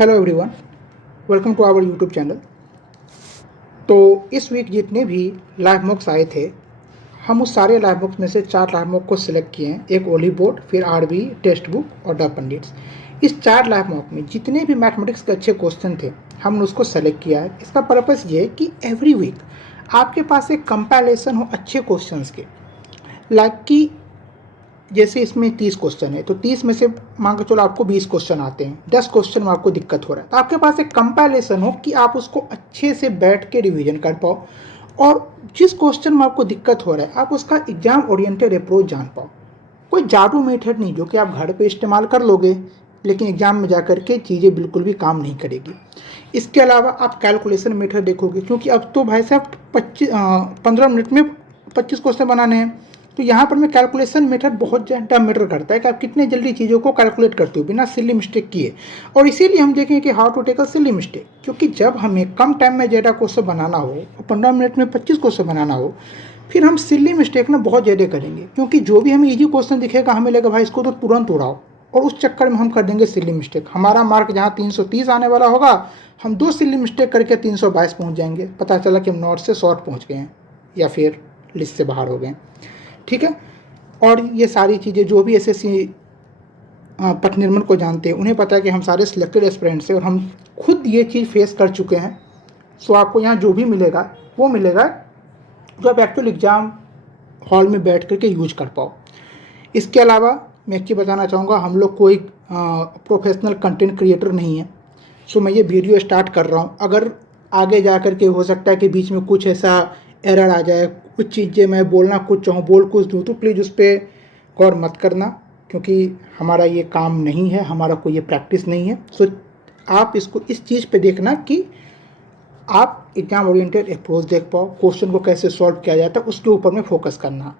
Hello everyone, welcome to our YouTube channel. तो इस week जितने भी लाइव मॉक्स आए थे, हम उस सारे लाइव मॉक्स में से 4 लाइव मॉक को सिलेक्ट किए हैं। एक ओली बोर्ड, फिर आरबी टेक्स्ट बुक और द पंडित्स। इस 4 लाइव मॉक में जितने भी मैथमेटिक्स के अच्छे क्वेश्चन थे, हमने उसको सेलेक्ट किया है। इसका पर्पस ये है कि एवरी वीक आपके पास एक कंपैरिजन हो अच्छे क्वेश्चंस के। लाइक कि जैसे इसमें 30 क्वेश्चन है, तो 30 में से मान के चलो आपको 20 क्वेश्चन आते हैं, 10 क्वेश्चन में आपको दिक्कत हो रहा है, तो आपके पास एक कंपैरिजन हो कि आप उसको अच्छे से बैठ के रिवीजन कर पाओ और जिस क्वेश्चन में आपको दिक्कत हो रहा है आप उसका एग्जाम ओरिएंटेड अप्रोच जान पाओ। कोई जादू मेथड नहीं जो कि आप घर पे इस्तेमाल कर लोगे लेकिन एग्जाम में जाकर के चीज़ें बिल्कुल भी काम नहीं करेगी। इसके अलावा आप कैलकुलेशन मेथड देखोगे, क्योंकि अब तो भाई साहब 15 मिनट में 25 क्वेश्चन बनाने हैं, तो यहाँ पर मैं कैलकुलेशन मेथड बहुत ज़्यादा मैटर करता है कि आप कितने जल्दी चीज़ों को कैलकुलेट करते हो बिना सिली मिस्टेक किए। और इसीलिए हम देखें कि how to take a silly mistake, क्योंकि जब हमें कम टाइम में ज़्यादा क्वेश्चन बनाना हो और 15 मिनट में 25 क्वेश्चन बनाना हो, फिर हम सिली मिस्टेक ना बहुत ज़्यादा करेंगे, क्योंकि जो भी हमें ईजी क्वेश्चन दिखेगा हमें लगेगा भाई इसको तो तुरंत उड़ाओ, और उस चक्कर में हम कर देंगे सिली मिस्टेक। हमारा मार्क जहाँ 330 आने वाला होगा, हम 2 सिली मिस्टेक करके 322 पहुँच जाएंगे। पता चला कि हम नॉट से शॉर्ट पहुँच गए हैं या फिर लिस्ट से बाहर हो गए। ठीक है। और ये सारी चीज़ें जो भी एसएससी पथ निर्माण को जानते हैं उन्हें पता है कि हम सारे सिलेक्टेड एस्पिरेंट्स हैं और हम खुद ये चीज़ फेस कर चुके हैं। सो आपको यहाँ जो भी मिलेगा वो मिलेगा जो आप एक्चुअल एग्ज़ाम हॉल में बैठ करके यूज कर पाओ। इसके अलावा मैं एक चीज़ बताना चाहूँगा, हम लोग कोई प्रोफेशनल कंटेंट क्रिएटर नहीं है। सो मैं ये वीडियो स्टार्ट कर रहा हूँ, अगर आगे जा कर के हो सकता है कि बीच में कुछ ऐसा एरर आ जाए, कुछ चीज़ें मैं बोलना कुछ चाहूँ बोल कुछ दूँ, तो प्लीज़ उस पर गौर मत करना, क्योंकि हमारा ये काम नहीं है, हमारा कोई ये प्रैक्टिस नहीं है। सो आप इसको इस चीज़ पे देखना कि आप एग्जाम ओरिएंटेड अप्रोच देख पाओ, क्वेश्चन को कैसे सॉल्व किया जाता है उसके ऊपर में फोकस करना,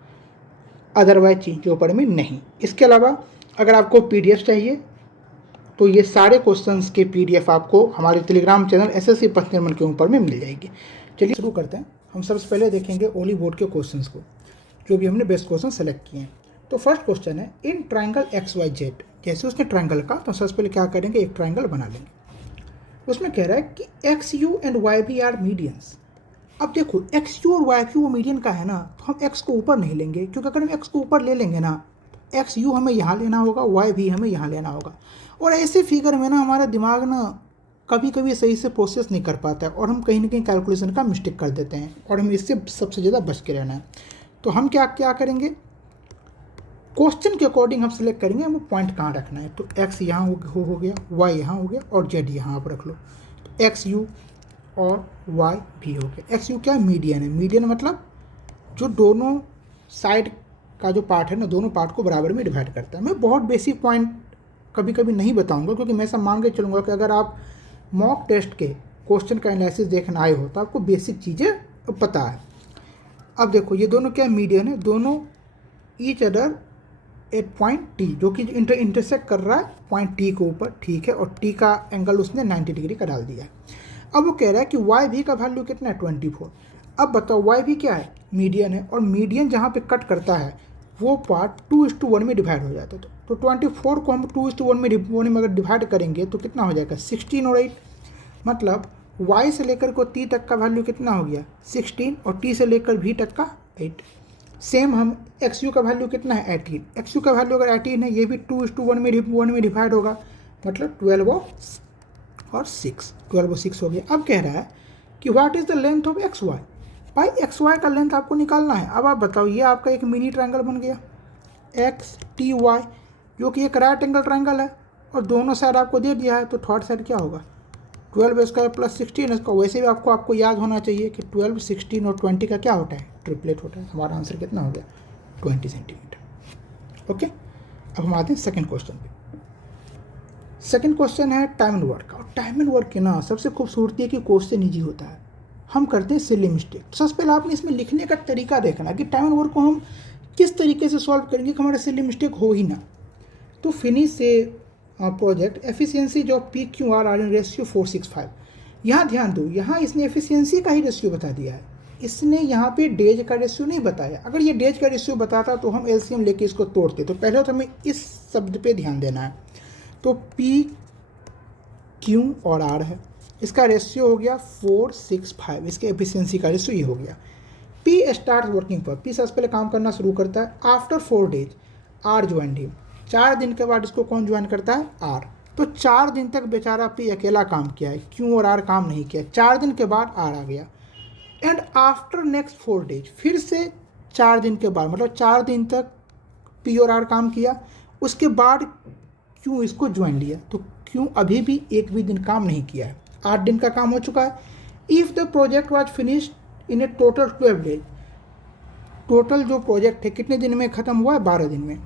अदरवाइज चीज़ के ऊपर में नहीं। इसके अलावा अगर आपको PDF चाहिए तो ये सारे क्वेश्चंस के PDF आपको हमारे टेलीग्राम चैनल एसएससी पथ निर्माण के ऊपर में मिल जाएगी। चलिए शुरू करते हैं। हम सबसे पहले देखेंगे ओली बोर्ड के क्वेश्चंस को, जो भी हमने बेस्ट क्वेश्चन सेलेक्ट किए हैं। तो फर्स्ट क्वेश्चन है इन ट्राइंगल XYZ। जैसे उसने ट्राइंगल का, तो सबसे पहले क्या करेंगे, एक ट्राइंगल बना लेंगे। उसमें कह रहा है कि XU and YB are medians. अब देखो XU और YQ वो मीडियन का है ना, तो हम X को ऊपर नहीं लेंगे, क्योंकि अगर हम X को ऊपर ले लेंगे ना, XU हमें यहाँ लेना होगा, Y भी हमें यहाँ लेना होगा, और ऐसे फिगर में ना हमारा दिमाग ना कभी कभी सही से प्रोसेस नहीं कर पाता है और हम कहीं ना कहीं कैलकुलेशन का मिस्टेक कर देते हैं, और हम इससे सबसे ज़्यादा बच के रहना है। तो हम क्या क्या करेंगे, क्वेश्चन के अकॉर्डिंग हम सिलेक्ट करेंगे हमें पॉइंट कहाँ रखना है। तो X यहाँ हो गया, Y यहाँ हो गया और Z यहाँ आप रख लो। तो XU और Y भी हो गया। XU क्या है, मीडियन है। मीडियन मतलब जो दोनों साइड का जो पार्ट है ना, दोनों पार्ट को बराबर में डिवाइड करता है। मैं बहुत बेसिक पॉइंट कभी कभी नहीं बताऊंगा, क्योंकि मैं सब मान के चलूँगा कि अगर आप मॉक टेस्ट के क्वेश्चन का एनालिसिस देखने आए हो तो आपको बेसिक चीज़ें पता है। अब देखो ये दोनों क्या मीडियन है, दोनों each other at point T, जो कि इंटरसेक्ट कर रहा है पॉइंट T के ऊपर। ठीक है, और T का एंगल उसने 90 डिग्री का डाल दिया है। अब वो कह रहा है कि YB का वैल्यू कितना है, 24। अब बताओ YB क्या है, मीडियन है, और मीडियन जहाँ पे कट करता है वो पार्ट 2:1 में डिवाइड हो जाता है। तो 24 को हम 2:1 में अगर डिवाइड करेंगे तो कितना हो जाएगा, 16 और 8। मतलब Y से लेकर को T तक का वैल्यू कितना हो गया, 16, और T से लेकर V तक का 8। सेम हम XU का वैल्यू कितना है, 18। XU का वैल्यू अगर 18 है, ये भी 2:1 में डिवाइड होगा, मतलब 12 और 6, 12 और 6 हो गया। अब कह रहा है कि what is the length of XY। भाई XY का लेंथ आपको निकालना है। अब आप बताओ, ये आपका एक मिनी ट्रायंगल बन गया XTY, जो कि एक राइट एंगल ट्रायंगल है, और दोनों साइड आपको दे दिया है, तो थर्ड साइड क्या होगा, 12 स्क्वायर प्लस 16 इसका। वैसे भी आपको याद होना चाहिए कि 12, 16 और 20 का क्या होता है, ट्रिपलेट होता है। हमारा आंसर कितना हो गया, 20 सेंटीमीटर। ओके, अब हम आते हैं सेकेंड क्वेश्चन पे। सेकेंड क्वेश्चन है टाइम एंड वर्क का। और टाइम एंड वर्क की ना सबसे खूबसूरती है कि क्वेश्चन ईजी होता है, हम करते हैं सिली मिस्टेक। तो सबसे पहले आपने इसमें लिखने का तरीका देखना कि टाइम एंड वर्क को हम किस तरीके से सॉल्व करेंगे कि हमारा सिली मिस्टेक हो ही ना। तो फिनिश से प्रोजेक्ट एफिशिएंसी जो PQR आर इन रेशियो 465। यहाँ ध्यान दो, यहाँ इसने एफिशिएंसी का ही रेशियो बता दिया है, इसने यहाँ पे डेज का रेशियो नहीं बताया। अगर ये डेज का रेशियो बताता तो हम LCM लेके इसको तोड़ते। तो पहले तो हमें इस शब्द पे ध्यान देना है। तो PQR क्यू और आर है, इसका रेशियो हो गया 4:6:5, इसके एफिशिएंसी का रेशियो ये हो गया। पी स्टार्ट वर्किंग पर, पी सबसे पहले काम करना शुरू करता है। After 4 days R join him, 4 दिन के बाद इसको कौन ज्वाइन करता है? आर। तो 4 दिन तक बेचारा पी अकेला काम किया है, क्यू और आर काम नहीं किया। 4 दिन के बाद आर आ गया। एंड आफ्टर नेक्स्ट 4 डेज, फिर से 4 दिन के बाद, मतलब 4 दिन तक पी और आर काम किया, उसके बाद क्यू इसको ज्वाइन लिया। तो क्यू अभी भी एक भी दिन काम नहीं किया है, 8 दिन का काम हो चुका है। If the project was finished in A total 12 days, total जो प्रोजेक्ट है कितने दिन में ख़त्म हुआ है? 12 दिन में।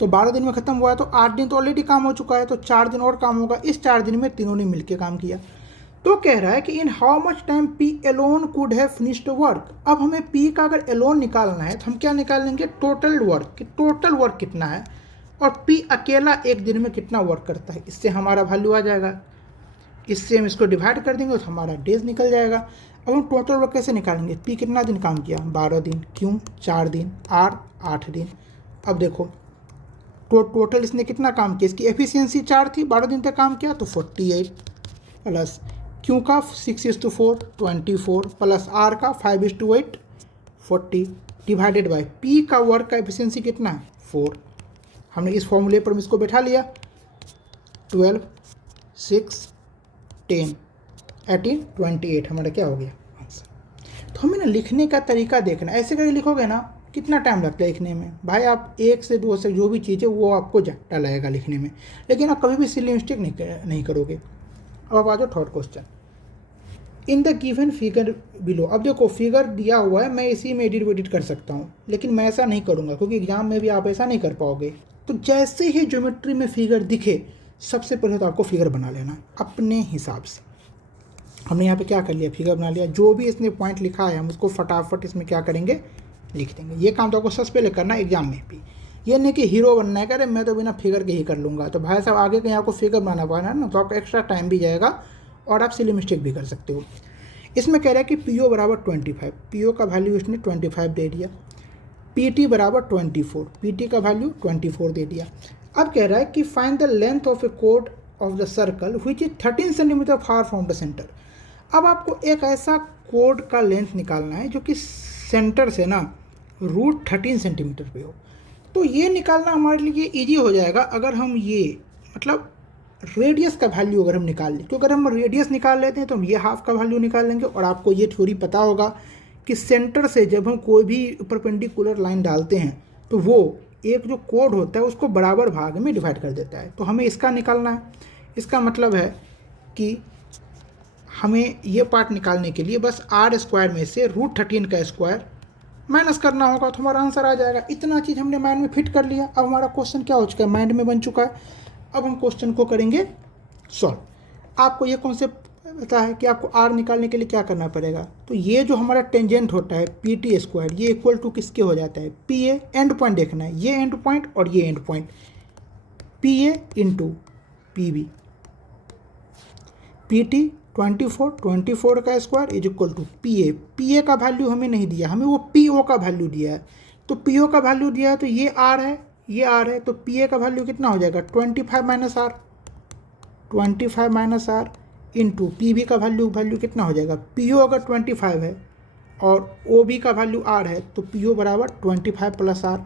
तो 12 दिन में ख़त्म हुआ है तो 8 दिन तो ऑलरेडी काम हो चुका है, तो 4 दिन और काम होगा। इस 4 दिन में तीनों ने मिलकर काम किया। तो कह रहा है कि in how much time P alone could have finished work. अब हमें पी का अगर एलोन निकालना है तो हम क्या निकाल लेंगे? टोटल वर्क, कि टोटल वर्क कितना है और पी अकेला एक दिन में कितना वर्क करता है। इससे हमारा वैल्यू आ जाएगा, इससे हम इसको डिवाइड कर देंगे तो हमारा डेज निकल जाएगा। अब हम टोटल वर्क कैसे निकालेंगे? पी कितना दिन काम किया? 12 दिन, क्यों 4 दिन, आर 8 दिन। अब देखो टोटल इसने कितना काम किया, इसकी एफिशिएंसी 4 थी, 12 दिन तक काम किया तो 48 प्लस क्यू का 6:4 24 प्लस आर का 5:8 40 डिवाइडेड बाय पी का वर्क का एफिशिएंसी कितना है? 4। हमने इस फॉर्मूले पर इसको बैठा लिया। 12 6 10 18 28 हमारा क्या हो गया? आंसर। तो हमें ना लिखने का तरीका देखना, ऐसे करके लिखोगे ना कितना टाइम लगता है लिखने में भाई। आप 1 से 2 से जो भी चीज़ है वो आपको झट्टा लगेगा लिखने में, लेकिन आप कभी भी सिली मिस्टेक नहीं करोगे। अब आ जाओ third question. In the given figure below. अब देखो फिगर दिया हुआ है, मैं इसी में एडिट कर सकता हूँ, लेकिन मैं ऐसा नहीं करूँगा क्योंकि एग्जाम में भी आप ऐसा नहीं कर पाओगे। तो जैसे ही ज्योमेट्री में फिगर दिखे सबसे पहले तो आपको फिगर बना लेना अपने हिसाब से। हमने यहाँ पे क्या कर लिया? फिगर बना लिया। जो भी इसने पॉइंट लिखा है हम उसको फटाफट इसमें क्या करेंगे? लिख देंगे। ये काम तो आपको सबसे पहले करना है एग्जाम में भी। ये नहीं कि हीरो बनना है, करे मैं तो बिना फिगर के ही कर लूँगा। तो भाई साहब आगे कहीं आपको फिगर बनाना पाना ना, तो आपको एक्स्ट्रा टाइम भी जाएगा और आप सिली मिस्टेक भी कर सकते हो। इसमें कह रहा है कि पी ओ बराबर 25, पी ओ का वैल्यू इसने 25 दे दिया। पी टी बराबर 24, पी टी का वैल्यू 24 दे दिया। अब कह रहा है कि फाइंड द लेंथ ऑफ ए कोड of the circle which is 13 centimetre far from the centre. अब आपको एक ऐसा कोड का लेंथ निकालना है जो कि सेंटर से ना √13 सेंटीमीटर पे हो। तो ये निकालना हमारे लिए ईजी हो जाएगा अगर हम ये मतलब रेडियस का वैल्यू अगर हम निकाल लें। तो अगर हम रेडियस निकाल लेते हैं तो हम ये हाफ का वैल्यू निकाल लेंगे। और आपको ये थ्योरी पता होगा कि सेंटर से जब हम कोई भी परपेंडिकुलर लाइन डालते हैं तो वो एक जो कोड होता है उसको बराबर भाग में डिवाइड कर देता है। तो हमें इसका निकालना है। इसका मतलब है कि हमें ये पार्ट निकालने के लिए बस r² में से √13 का स्क्वायर माइनस करना होगा तो हमारा आंसर आ जाएगा। इतना चीज़ हमने माइंड में फिट कर लिया। अब हमारा क्वेश्चन क्या हो चुका है? माइंड में बन चुका है। अब हम क्वेश्चन को करेंगे सॉल्व। आपको ये कॉन्सेप्ट पता है कि आपको r निकालने के लिए क्या करना पड़ेगा। तो ये जो हमारा टेंजेंट होता है PT², ये इक्वल टू किसके हो जाता है? PA। एंड पॉइंट देखना है, ये एंड पॉइंट और ये end point, PA into PB। PT 24 का square is equal to PA का वैल्यू हमें नहीं दिया, हमें वो PO का वैल्यू दिया है। तो PO का वैल्यू दिया है तो ये R है, ये R है। तो PA का वैल्यू कितना हो जाएगा? 25 माइनस R इंटू PB का वैल्यू कितना हो जाएगा? PO अगर 25 है और OB का वैल्यू R है तो PO बराबर 25 प्लस R।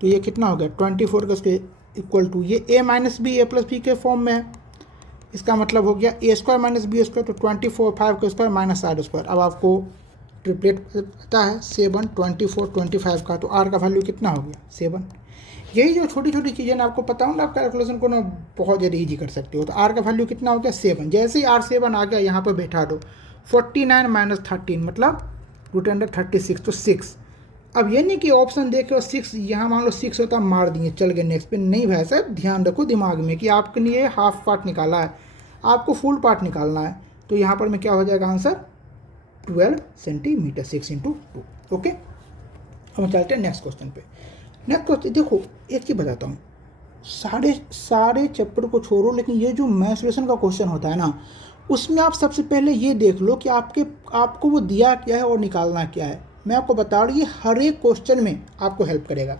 तो ये कितना हो गया? 24 का इक्वल टू ये A minus B A plus B के फॉर्म में है। इसका मतलब हो गया A² माइनस B²। तो 24 5 का स्क्वायर माइनस R²। अब आपको ट्रिपलेट पता है 7 24 25 का, तो R का वैल्यू कितना हो गया? 7। यही जो छोटी छोटी चीज़ें ना आपको पता हो ना, आप कैलकुलेशन को ना बहुत ज़्यादा ईजी कर सकते हो। तो R का वैल्यू कितना हो गया? 7। जैसे ही R7 आ गया यहाँ पर बैठा दो, 49 माइनस 13 मतलब √36 तो 6। अब ये नहीं कि ऑप्शन देखे और 6 यहाँ मान लो 6 होता मार दिए चल गए नेक्स्ट पे। नहीं भाई साहब, ध्यान रखो दिमाग में कि आपके लिए हाफ पार्ट निकाला है, आपको फुल पार्ट निकालना है। तो यहाँ पर में क्या हो जाएगा आंसर? 12 सेंटीमीटर, 6 × 2। ओके, अब हम चलते हैं नेक्स्ट क्वेश्चन पे। नेक्स्ट क्वेश्चन देखो, एक चीज़ बताता हूँ, सारे चैप्टर को छोड़ो, लेकिन ये जो मेंसुरेशन का क्वेश्चन होता है ना, उसमें आप सबसे पहले ये देख लो कि आपको वो दिया क्या है और निकालना क्या है। मैं आपको बता रहा हूँ, ये हर एक क्वेश्चन में आपको हेल्प करेगा।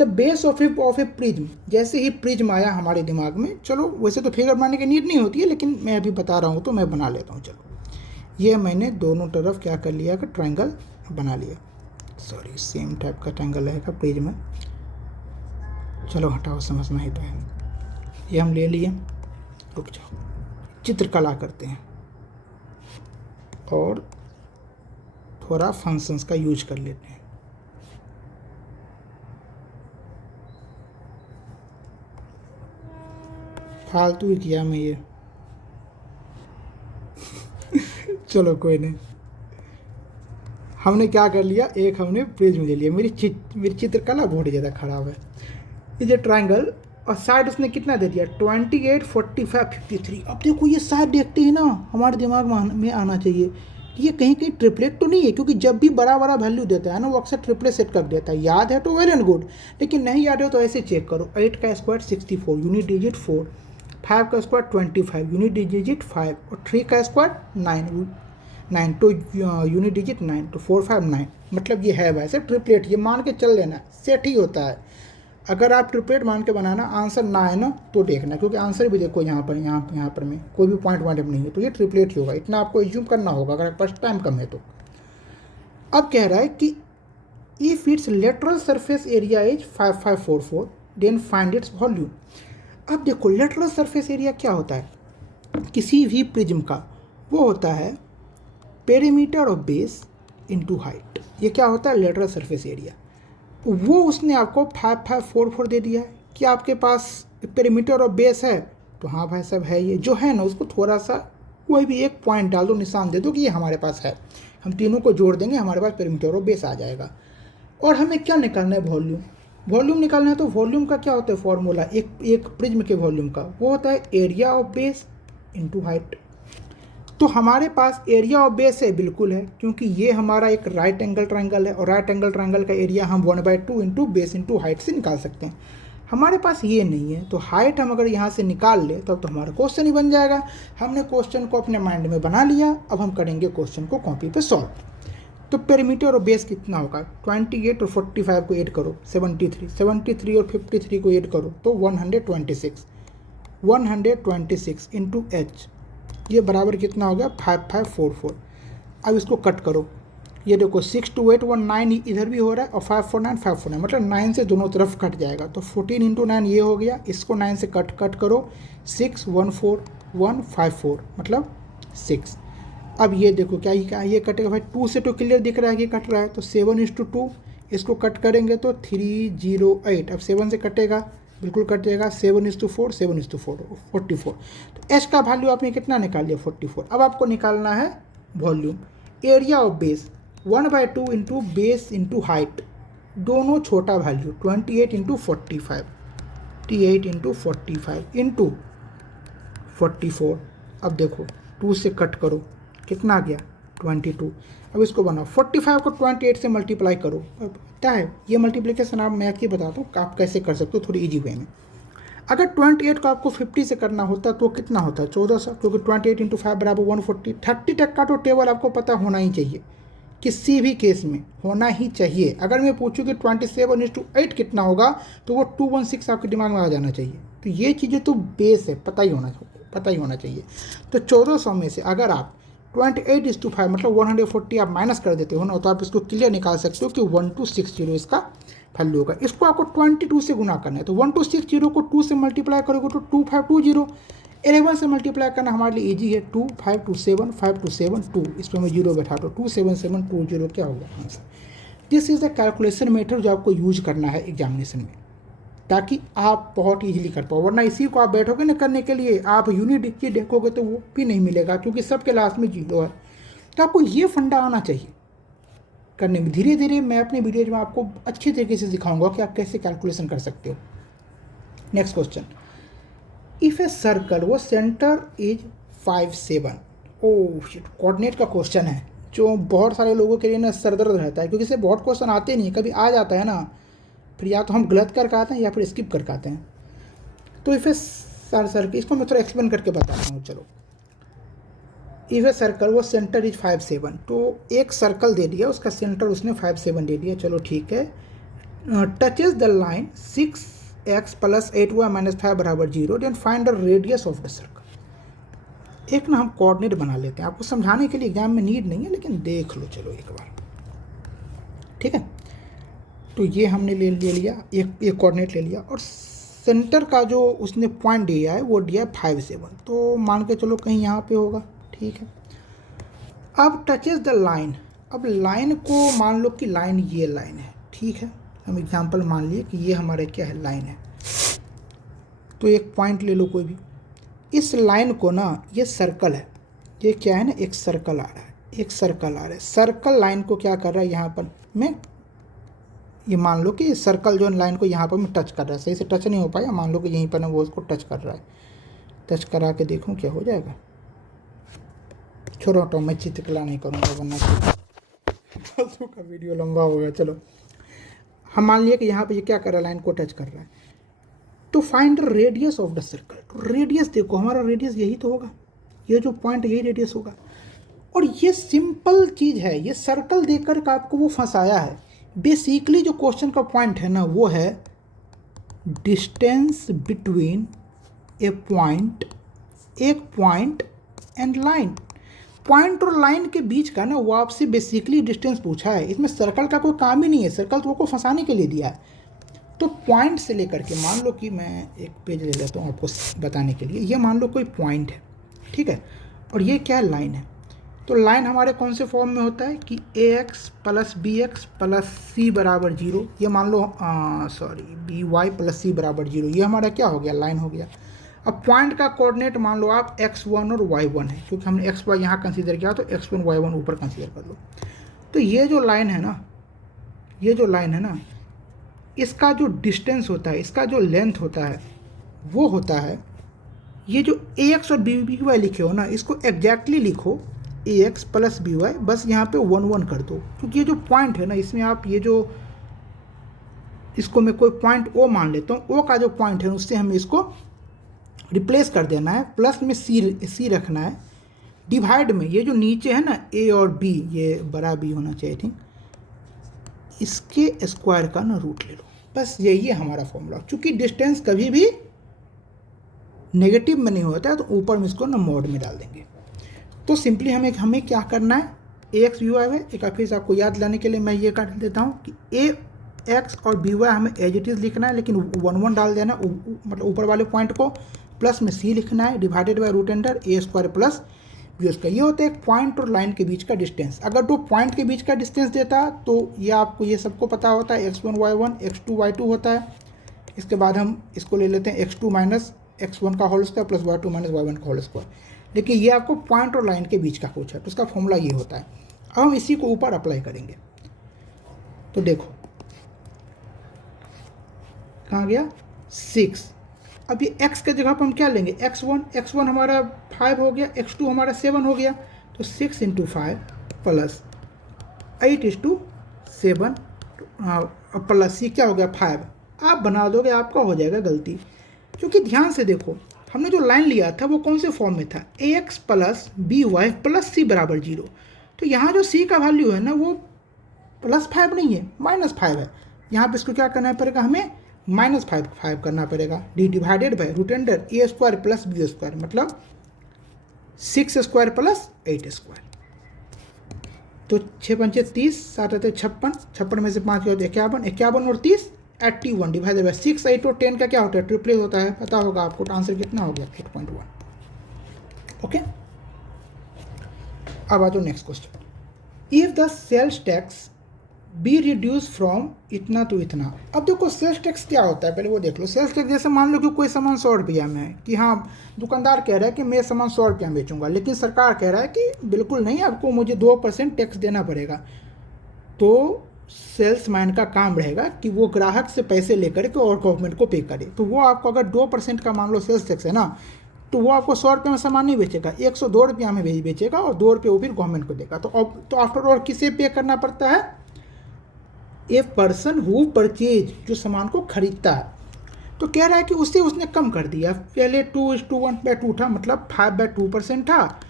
The base of A prism, जैसे ही प्रिज्म आया हमारे दिमाग में, चलो वैसे तो फिगर बनाने की नीड नहीं होती है, लेकिन मैं अभी बता रहा हूँ तो मैं बना लेता हूँ। चलो ये मैंने दोनों तरफ क्या कर लिया कि ट्रायंगल बना लिया, सॉरी सेम टाइप का ट्रायंगल रहेगा प्रिज्म में। चलो हटाओ, समझना ही तो है। ये हम ले लिए, रुक जाओ, चित्रकला करते हैं और थोड़ा फंक्शंस का यूज कर लेते हैं। फालतू ही किया मैं ये चलो कोई नहीं, हमने क्या कर लिया, एक हमने प्रिज्म ले लिया। मेरी चित्रकला बहुत ज़्यादा ख़राब है। ये जो ट्रायंगल और साइड उसने कितना दे दिया, 28, 45, 53। अब देखो ये साइड देखते ही ना हमारे दिमाग में आना चाहिए कि ये कहीं कहीं ट्रिपलेट तो नहीं है, क्योंकि जब भी बड़ा बड़ा वैल्यू देता है ना वो अक्सर ट्रिपलेट सेट कर देता है। याद है तो वेल एंड गुड, लेकिन नहीं याद है तो ऐसे चेक करो। 8 का स्क्वायर 64, यूनिट डिजिट 4, 5 का स्क्वायर 25, यूनिट डिजिट 5, और 3 का स्क्वायर 9 तो यूनिट डिजिट 9, तो 4, 5, 9। मतलब ये है वैसे ट्रिपलेट, ये मान के चल लेना, सेट ही होता है। अगर आप ट्रिपलेट मान के बनाना, आंसर ना है ना तो देखना, क्योंकि आंसर भी देखो यहाँ पर में कोई भी पॉइंट नहीं है, तो ये ट्रिपलेट ही होगा। इतना आपको एज्यूम करना होगा अगर आपके पास टाइम कम है तो। अब कह रहा है कि if its lateral surface area is 5544 then find its volume. अब देखो लेटरल सरफेस एरिया क्या होता है किसी भी प्रिज्म का, वो होता है perimeter of base into height. ये क्या होता है, लेटरल सरफेस एरिया। वो उसने आपको 5544 दे दिया है कि आपके पास पेरीमीटर ऑफ बेस है, तो हाँ भाई साहब है, ये जो है ना उसको थोड़ा सा कोई भी एक पॉइंट डाल दो, निशान दे दो कि ये हमारे पास है। हम तीनों को जोड़ देंगे, हमारे पास पेरीमीटर ऑफ बेस आ जाएगा। और हमें क्या निकालना है, वॉल्यूम। वॉल्यूम निकालना है तो वॉल्यूम का क्या होता है फॉर्मूला, एक प्रिज्म के वॉल्यूम का, वो होता है area of base into height. तो हमारे पास एरिया ऑफ बेस है, बिल्कुल है, क्योंकि ये हमारा एक राइट एंगल ट्रायंगल है, और राइट एंगल ट्रायंगल का एरिया हम 1/2 इंटू बेस इंटू हाइट से निकाल सकते हैं। हमारे पास ये नहीं है, तो हाइट हम अगर यहाँ से निकाल ले तब तो हमारा क्वेश्चन ही बन जाएगा। हमने क्वेश्चन को अपने माइंड में बना लिया, अब हम करेंगे क्वेश्चन को कॉपी पे सॉल्व। तो पेरीमीटर और बेस कितना होगा, 28 और 45 को ऐड करो 73 और 53 को ऐड करो तो 126 इंटू एच, ये बराबर कितना हो गया 5544। अब इसको कट करो, ये देखो 6 2 8 1 9 इधर भी हो रहा है, और 549 मतलब 9 से दोनों तरफ कट जाएगा, तो 14 इंटू 9 ये हो गया। इसको 9 से कट करो, 6 1 4 1 5 4 मतलब 6। अब ये देखो क्या ये कटेगा भाई, 2 से तो क्लियर दिख रहा है कि कट रहा है, तो 7:2 इसको कट करेंगे तो 308। अब 7 से कटेगा, बिल्कुल कट जाएगा, 7:4 7:4 44। तो एच का वैल्यू आपने कितना निकाल लिया 44। अब आपको निकालना है volume. Area of base 1/2 into base into height, दोनों छोटा वैल्यू 28 इंटू 45, 28 इंटू 45 इंटू 44। अब देखो 2 से कट करो, कितना आ गया 22। अब इसको बनाओ, 45 को 28 से मल्टीप्लाई करो। अब क्या है ये मल्टीप्लिकेशन, आप मैं आपको बताता हूँ आप कैसे कर सकते हो थोड़ी इजी वे में। अगर 28 को आपको 50 से करना होता तो कितना होता 1400, क्योंकि 28 इंटू 5 बराबर 140। 30 तक का तो टेबल आपको पता होना ही चाहिए, किसी भी केस में होना ही चाहिए। अगर मैं पूछूँ कि 27:8 कितना होगा तो वो 216 आपके दिमाग में आ जाना चाहिए। तो ये चीज़ें तो बेस है, पता ही होना चाहिए। तो 1400 में से अगर आप 28:5 मतलब 140 आप माइनस कर देते हो ना, तो आप इसको क्लियर निकाल सकते हो कि 1260 इसका वैल्यू होगा। इसको आपको 22 से गुना करना है, तो 1260 को 2 से मल्टीप्लाई करोगे तो 2520। 11 से मल्टीप्लाई करना हमारे लिए इजी है, 2 5 2 7 5 2 7 2, इस पर मैं जीरो बैठा दो, 27720 क्या होगा answer. This is the calculation method जो आपको यूज करना है एग्जामिनेशन में, ताकि आप बहुत ईजिली कर पाओ। वरना इसी को आप बैठोगे ना करने के लिए, आप यूनिट के देखोगे तो वो भी नहीं मिलेगा, क्योंकि सबके लास्ट में जीरो है। तो आपको ये फंडा आना चाहिए करने में। धीरे धीरे मैं अपने वीडियोज में आपको अच्छी तरीके से सिखाऊंगा कि आप कैसे कैलकुलेशन कर सकते हो। Next question, if a circle वो सेंटर इज 5 7। कोऑर्डिनेट का क्वेश्चन है जो बहुत सारे लोगों के लिए ना सरदर्द रहता है, क्योंकि इससे बहुत क्वेश्चन आते नहीं, कभी आ जाता है ना, फिर या तो हम गलत करके आते हैं या फिर स्किप करके आते हैं। तो इफ ए सर्कल, इसको मैं थोड़ा एक्सप्लेन करके बताता हूँ। चलो, इफ ए सर्कल वो सेंटर इज 5 7, तो एक सर्कल दे दिया, उसका सेंटर उसने 5 7 दे दिया। चलो ठीक है, touches the line 6x + 8y - 5 = 0, then find the radius of the circle. एक ना हम कोऑर्डिनेट बना लेते हैं, आपको समझाने के लिए एग्जाम में नीड नहीं है, लेकिन देख लो चलो एक बार, ठीक है। तो ये हमने ले लिया, एक कोऑर्डिनेट ले लिया, और सेंटर का जो उसने पॉइंट दिया है वो दिया है 5 7, तो मान के चलो कहीं यहाँ पे होगा, ठीक है। अब टचेज द लाइन, अब लाइन को मान लो कि लाइन ये लाइन है, ठीक है। हम एग्जांपल मान लिए कि ये हमारे क्या है, लाइन है। तो एक पॉइंट ले लो कोई भी, इस लाइन को ना, ये सर्कल है, ये क्या है ना, एक सर्कल आ रहा है, एक सर्कल आ रहा है। सर्कल लाइन को क्या कर रहा है, यहाँ पर मैं ये मान लो कि सर्कल जो लाइन को यहाँ पर मैं टच कर रहा है, सही से टच नहीं हो पाया, मान लो कि यहीं पर ना वो उसको टच कर रहा है। टच करा के देखूँ क्या हो जाएगा। छोड़ो, मैं चित्रकला नहीं करूँगा वरना फालतू का वीडियो लंबा हो गया। चलो, हम मान लिए कि यहाँ पे ये क्या कर रहा है, लाइन को टच कर रहा है। तो find the radius of the circle. तो रेडियस देखो, हमारा रेडियस यही तो होगा, ये जो पॉइंट यही रेडियस होगा। और ये सिंपल चीज़ है, ये सर्कल देकर का आपको वो फंसाया है। बेसिकली जो क्वेश्चन का पॉइंट है ना, वो है डिस्टेंस बिटवीन ए पॉइंट, एक पॉइंट एंड लाइन। पॉइंट और लाइन के बीच का ना वो आपसे बेसिकली डिस्टेंस पूछा है, इसमें सर्कल का कोई काम ही नहीं है, सर्कल तो वो फंसाने के लिए दिया है। तो पॉइंट से लेकर के, मान लो कि मैं एक पेज ले लेता हूँ आपको बताने के लिए। ये मान लो कोई पॉइंट है, ठीक है, और ये क्या है, लाइन है। तो लाइन हमारे कौन से फॉर्म में होता है कि ax + bx + c = 0। ये मान लो by + c = 0, ये हमारा क्या हो गया, लाइन हो गया। अब पॉइंट का कोऑर्डिनेट मान लो आप x1 और y1 है, क्योंकि हमने x y यहाँ कंसीडर किया, तो x1 y1 ऊपर कंसीडर कर लो। तो ये जो लाइन है ना, ये जो लाइन है ना, इसका जो डिस्टेंस होता है, इसका जो लेंथ होता है, वो होता है, ये जो ax और by लिखे हो ना, इसको एग्जैक्टली लिखो, ax + by, बस यहाँ पे 1 1 कर दो, क्योंकि ये जो पॉइंट है ना, इसमें आप ये जो, इसको मैं कोई पॉइंट O मान लेता हूँ, O का जो पॉइंट है उससे हमें इसको रिप्लेस कर देना है, प्लस में सी रखना है, डिवाइड में ये जो नीचे है ना A और B, ये बड़ा B होना चाहिए थी, इसके स्क्वायर का ना रूट ले लो। बस यही है हमारा फॉर्मूला। चूँकि डिस्टेंस कभी भी नेगेटिव में नहीं होता है, तो ऊपर में इसको ना मोड में डाल देंगे। तो सिंपली हमें क्या करना है, ax by है, एक फिर से आपको याद लाने के लिए मैं ये काट देता हूँ कि ax और by हमें एज इट इज़ लिखना है, लेकिन 1 1 डाल देना, मतलब ऊपर वाले पॉइंट को, प्लस में c लिखना है, डिवाइडेड बाय √a² + b²। ये होता है एक पॉइंट और लाइन के बीच का डिस्टेंस। अगर दो पॉइंट के बीच का डिस्टेंस देता तो ये आपको ये सबको पता होता है, x1 y1 x2 y2 होता है। इसके बाद हम इसको ले लेते हैं x2 - x1 का होल स्क्वायर + y2 - y1 का होल स्क्वायर। लेकिन ये आपको पॉइंट और लाइन के बीच का कुछ है, तो उसका फॉर्मूला ये होता है। अब हम इसी को ऊपर अप्लाई करेंगे। तो देखो कहाँ गया, 6। अब ये x के जगह पर हम क्या लेंगे, x1 हमारा 5 हो गया, x2 हमारा 7 हो गया, तो 6 × 5 + 8 = 7 प्लस c क्या हो गया, 5। आप बना दोगे, आपका हो जाएगा गलती। क्योंकि ध्यान से देखो, हमने जो लाइन लिया था वो कौन से फॉर्म में था, ax + by + c = 0। तो यहाँ जो c का वैल्यू है ना, वो +5 नहीं है, -5 है। यहाँ पे इसको क्या करना पड़ेगा, हमें -5 करना पड़ेगा, डिवाइडेड बाय √a² + b², मतलब 6² + 8²। तो 6 × 5 = 30, 7 × 56, 56 में से 5 होते 51, 51 और 30 81, डिवाइडेड बाय 6 8 और 10 का क्या होता है, ट्रिपल होता है, पता होगा आपको। तो आंसर कितना हो गया, 8.1। ओके, अब आ जाओ next question. If the sales tax be reduce from इतना टू इतना। अब देखो सेल्स टैक्स क्या होता है, पहले वो देख लो। सेल्स टैक्स जैसे मान लो कि कोई सामान 100 रुपया में है, कि हाँ दुकानदार कह रहा है कि मैं सामान 100 रुपया में बेचूंगा, लेकिन सरकार कह रहा है कि बिल्कुल नहीं, आपको मुझे 2% टैक्स देना पड़ेगा। तो सेल्समैन का काम रहेगा कि वो ग्राहक से पैसे लेकर के और गवर्नमेंट को पे करे। तो वो आपको अगर 2% का मान लो सेल्स टैक्स है ना, तो वो आपको 100 रुपये में सामान नहीं बेचेगा, 102 रुपया में बेचेगा, और 2 रुपये वो फिर गवर्नमेंट को देगा। तो आफ्टर ऑल किसे पे करना पड़ता है, ए पर्सन हु परचेज, जो सामान को खरीदता है। तो कह रहा है कि उसने कम कर दिया, पहले 2:1/2 था, मतलब 5/2% था,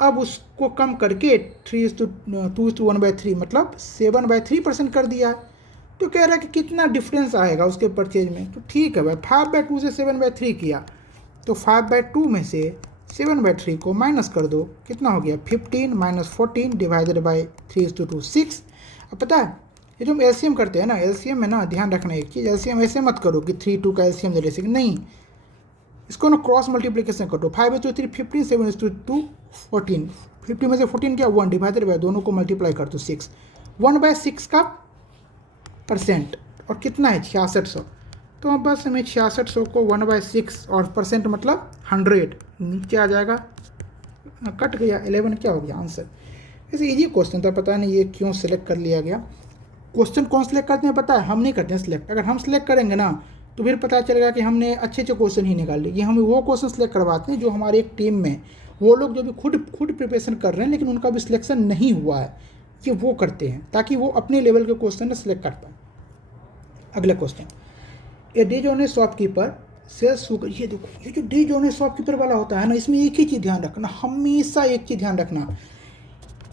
अब उसको कम करके 3:2:1/3, मतलब 7/3% कर दिया। तो कह रहा है कि कितना डिफरेंस आएगा उसके परचेज में। तो ठीक है भाई, 5/2 से 7/3 किया तो 5/2 में से 7/3 को माइनस कर दो, कितना हो गया 15 - 14 डिवाइडेड बाई 3:2 6। अब पता है ये जो हम एलसीएम करते हैं ना, एलसीएम में ना ध्यान रखना एक चीज़, एलसीएम ऐसे मत करो कि 3 2 का एलसीएम ले ले सके, नहीं, इसको ना क्रॉस मल्टीप्लिकेशन कर दो। 5/3 15, 7/2 14, 50 में से 14 क्या 1 डिवाइडेड बाई, दोनों को मल्टीप्लाई कर दो 6, 1/6 का परसेंट और कितना है 6600। तो अब बस हमें 6600 को 1/6 और परसेंट मतलब 100 नीचे आ जाएगा, कट गया 11 क्या हो गया आंसर। वैसे इजी क्वेश्चन था, पता नहीं ये क्यों सिलेक्ट कर लिया गया। क्वेश्चन कौन सिलेक्ट करते हैं पता है, हम नहीं करते हैं सिलेक्ट। अगर हम सिलेक्ट करेंगे ना तो फिर पता चलेगा कि हमने अच्छे अच्छे क्वेश्चन ही निकाल लिए। हम वो क्वेश्चन सिलेक्ट करवाते हैं जो हमारे एक टीम में वो लोग जो भी खुद प्रिपरेशन कर रहे हैं लेकिन उनका भी सिलेक्शन नहीं हुआ है, कि वो करते हैं ताकि वो अपने लेवल के क्वेश्चन सिलेक्ट कर पाए। अगला क्वेश्चन, ए डे जोन शॉपकीपर सेल्स शुगर। ये देखो, ये जो डे जोन शॉपकीपर वाला होता है ना, इसमें एक ही चीज़ ध्यान रखना, हमेशा एक चीज़ ध्यान रखना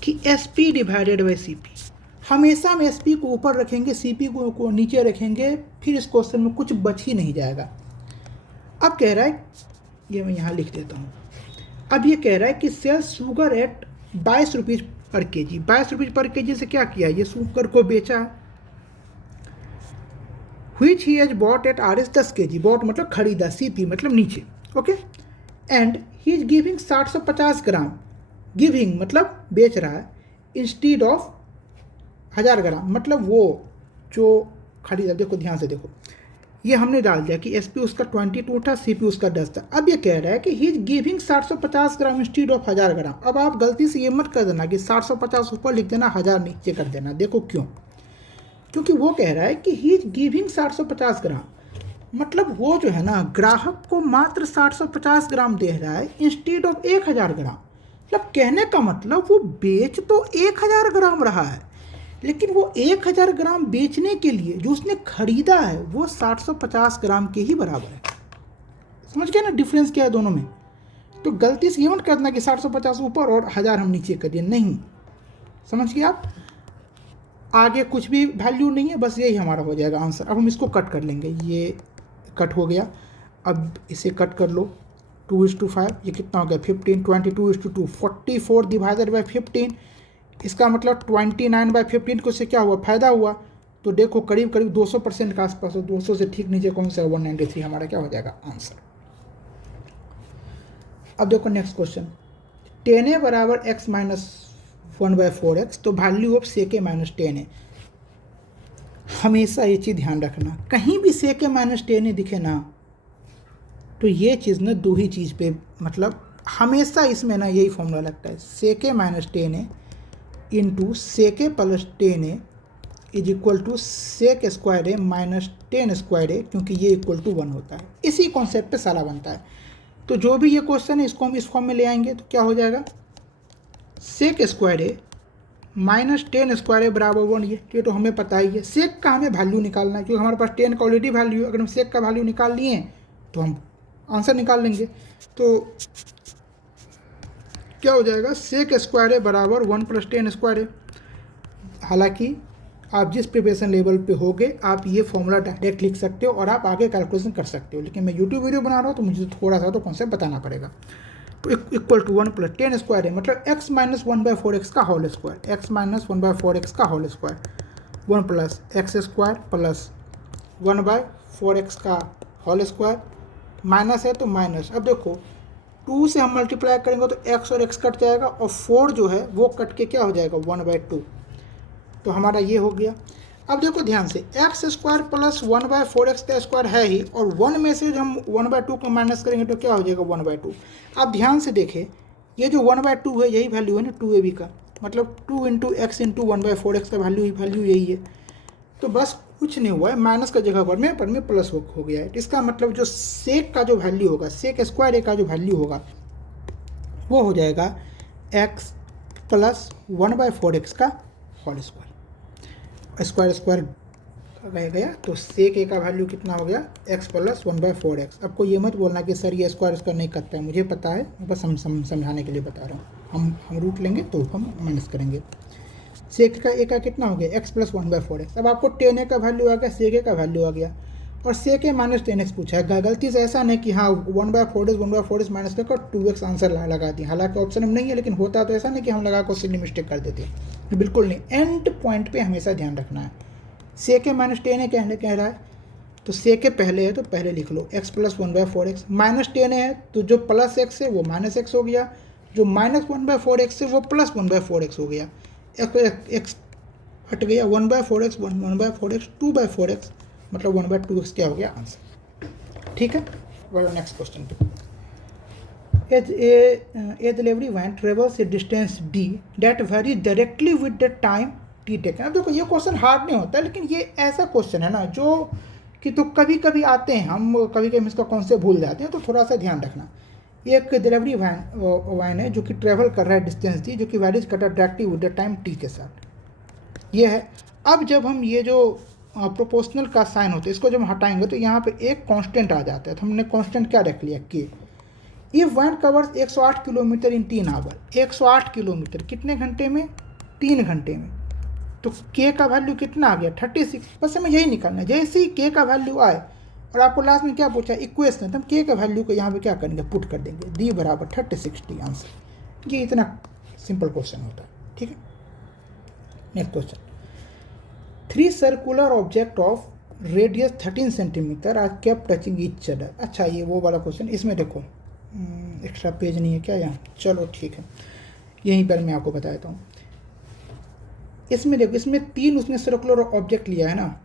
कि SP डिवाइडेड बाई CP। हमेशा हम SP को ऊपर रखेंगे, CP को नीचे रखेंगे, फिर इस क्वेश्चन में कुछ बच ही नहीं जाएगा। अब कह रहा है, ये मैं यहाँ लिख देता हूँ, अब ये कह रहा है कि सेल्स शुगर एट 22 रुपीज़ पर केजी। 22 रुपीज़ पर केजी से क्या किया, ये शुगर को बेचा है। Which he has bought at RS 10 kg, bought मतलब खरीदा, CP मतलब नीचे, okay, and he is giving 750 gram, giving मतलब बेच रहा है, इंस्टीड ऑफ 1000 ग्राम मतलब वो जो खरीदा। देखो ध्यान से देखो, ये हमने डाल दिया कि SP उसका 22 था, CP उसका 10 था। अब ये कह रहा है कि he is giving 750 gram instead of 1000 ग्राम। अब आप गलती से ये मत कर देना कि 750 ऊपर लिख देना, 1000 नीचे कर देना। देखो क्यों, क्योंकि वो कह रहा है कि ही इज गिविंग 750 ग्राम, मतलब वो जो है ना ग्राहक को मात्र 750 ग्राम दे रहा है इंस्टीड ऑफ 1000 ग्राम। मतलब कहने का मतलब वो बेच तो 1000 ग्राम रहा है, लेकिन वो 1000 ग्राम बेचने के लिए जो उसने खरीदा है वो 750 ग्राम के ही बराबर है। समझ गया ना डिफरेंस क्या है दोनों में। तो गलती से ये मत करना कि 750 ऊपर और 1000 हम नीचे करिए, नहीं, समझ गए आप। आगे कुछ भी वैल्यू नहीं है, बस यही हमारा हो जाएगा आंसर। अब हम इसको कट कर लेंगे, ये कट हो गया, अब इसे कट कर लो 2:5, ये कितना हो गया 15, 22:2 44 डिवाइडेड बाई 15, इसका मतलब 29/15 को से क्या हुआ फ़ायदा हुआ। तो देखो करीब करीब 200% के आसपास हो, 200 से ठीक नीचे कौन सा 193 हमारा क्या हो जाएगा आंसर। अब देखो नेक्स्ट क्वेश्चन, 10a बराबर x - 1/4x, तो वैल्यू ऑफ sec - 10a। हमेशा ये चीज़ ध्यान रखना, कहीं भी sec - 10a दिखे ना तो ये चीज़ ना दो ही चीज़ पे, मतलब हमेशा इसमें ना यही फॉर्मूला लगता है, sec - 10a into sec + 10a is equal to sec square a minus 10 square a, क्योंकि ये इक्वल टू 1 होता है। इसी कॉन्सेप्ट पे सारा बनता है। तो जो भी ये क्वेश्चन है इसको हम इस फॉर्म में ले आएंगे तो क्या हो जाएगा, sec square a minus 10 square a बराबर 1। ये तो हमें पता ही है। sec का हमें वैल्यू निकालना है, क्योंकि हमारे पास 10 का ऑलरेडी वैल्यू है। अगर हम sec का वैल्यू निकाल लिए तो हम आंसर निकाल लेंगे। तो क्या हो जाएगा, sec स्क्वायर a बराबर 1 + 10 स्क्वायर a। हालांकि आप जिस प्रिपरेशन लेवल पे होगे आप ये फॉर्मूला डायरेक्ट लिख सकते हो और आप आगे कैलकुलेशन कर सकते हो, लेकिन मैं यूट्यूब वीडियो बना रहा हूँ तो मुझे थोड़ा सा तो कॉन्सेप्ट बताना पड़ेगा। तो इक्वल टू 1 + 10 स्क्वायर है, मतलब x - 1/4x का होल स्क्वायर, x - 1/4x का whole square, 1 + x square plus 1/4x का होल स्क्वायर, माइनस है तो माइनस। अब देखो 2 से हम मल्टीप्लाई करेंगे तो x और x कट जाएगा और 4 जो है वो कट के क्या हो जाएगा 1/2। तो हमारा ये हो गया। अब देखो ध्यान से, x स्क्वायर प्लस 1/4x का स्क्वायर है ही, और 1 में से जब हम 1/2 को माइनस करेंगे तो क्या हो जाएगा 1/2। अब ध्यान से देखें, ये जो 1/2 है यही वैल्यू है ना 2ab का, मतलब 2 × x × 1/4x का वैल्यू यही है। तो बस कुछ नहीं हुआ है, माइनस का जगह पर में प्लस हो गया है। इसका मतलब जो सेक का जो वैल्यू होगा, सेक स्क्वायर का जो वैल्यू होगा वो हो जाएगा x प्लस 1/4x का होल स्क्वायर। स्क्वायर गया तो सेक ए का वैल्यू कितना हो गया x प्लस 1/4x। आपको ये मत बोलना कि सर ये स्क्वायर नहीं करता है, मुझे पता है, बस हम समझाने के लिए बता रहा हूँ। हम रूट लेंगे तो हम माइनस करेंगे। सेक का ए का कितना हो गया x प्लस 1/4x। अब आपको टेन ए का वैल्यू आ गया, सेक ए का वैल्यू आ गया, और सेक ए माइनस 10x पूछा है। गलती से ऐसा नहीं कि हाँ 1/4x माइनस करके 2x आंसर लगा दिए, हालांकि ऑप्शन में नहीं है, लेकिन होता तो ऐसा नहीं कि हम लगा को सिली मिस्टेक कर देते हैं, बिल्कुल नहीं। एंड पॉइंट पे हमेशा ध्यान रखना है। सेक ए माइनस 10 कह रहा है तो सेक ए पहले है तो पहले लिख लो x प्लस 1/4x, माइनस 10 है तो जो प्लस x है वो माइनस x हो गया, जो माइनस 1/4x है वो प्लस 1/4x हो गया, x हट गया, 1/4x 1/4x 2/4x मतलब 1/2x क्या हो गया आंसर। ठीक है, बढ़ो नेक्स्ट क्वेश्चन पे। A delivery van travels a distance d that varies directly with the time t taken। अब देखो ये क्वेश्चन हार्ड नहीं होता, लेकिन ये ऐसा क्वेश्चन है ना जो कि तो कभी कभी आते हैं, हम कभी कभी इसका कॉन्सेप्ट भूल जाते हैं, तो थोड़ा सा ध्यान रखना। एक डिलीवरी वैन है जो कि ट्रेवल कर रहा है डिस्टेंस दी, जो कि वैरीज करता है directly with the time T के साथ। ये है। अब जब हम ये जो प्रोपोर्शनल का साइन होता है इसको जब हम हटाएंगे तो यहाँ पे एक कांस्टेंट आ जाता है, तो हमने कांस्टेंट क्या रख लिया के। If van covers 108 kilometre in 3 hour, 108 kilometre कितने घंटे में, 3 घंटे में, तो के का वैल्यू कितना आ गया 36। बस हमें यही निकालना है। जैसे ही के का वैल्यू आए और आपको लास्ट में क्या पूछा इक्वेशन, तो हम के का वैल्यू को यहाँ पे क्या करेंगे पुट कर देंगे, डी बराबर 36 आंसर। ये इतना सिंपल क्वेश्चन होता है। ठीक है, next question. 3 circular object of radius 13 centimetre are kept touching each other. अच्छा ये वो वाला क्वेश्चन, इसमें देखो एक्स्ट्रा पेज नहीं है क्या यहाँ, चलो ठीक है यहीं पर मैं आपको बताता हूँ। इसमें देखो इसमें 3 उसने सर्कुलर ऑब्जेक्ट लिया है ना,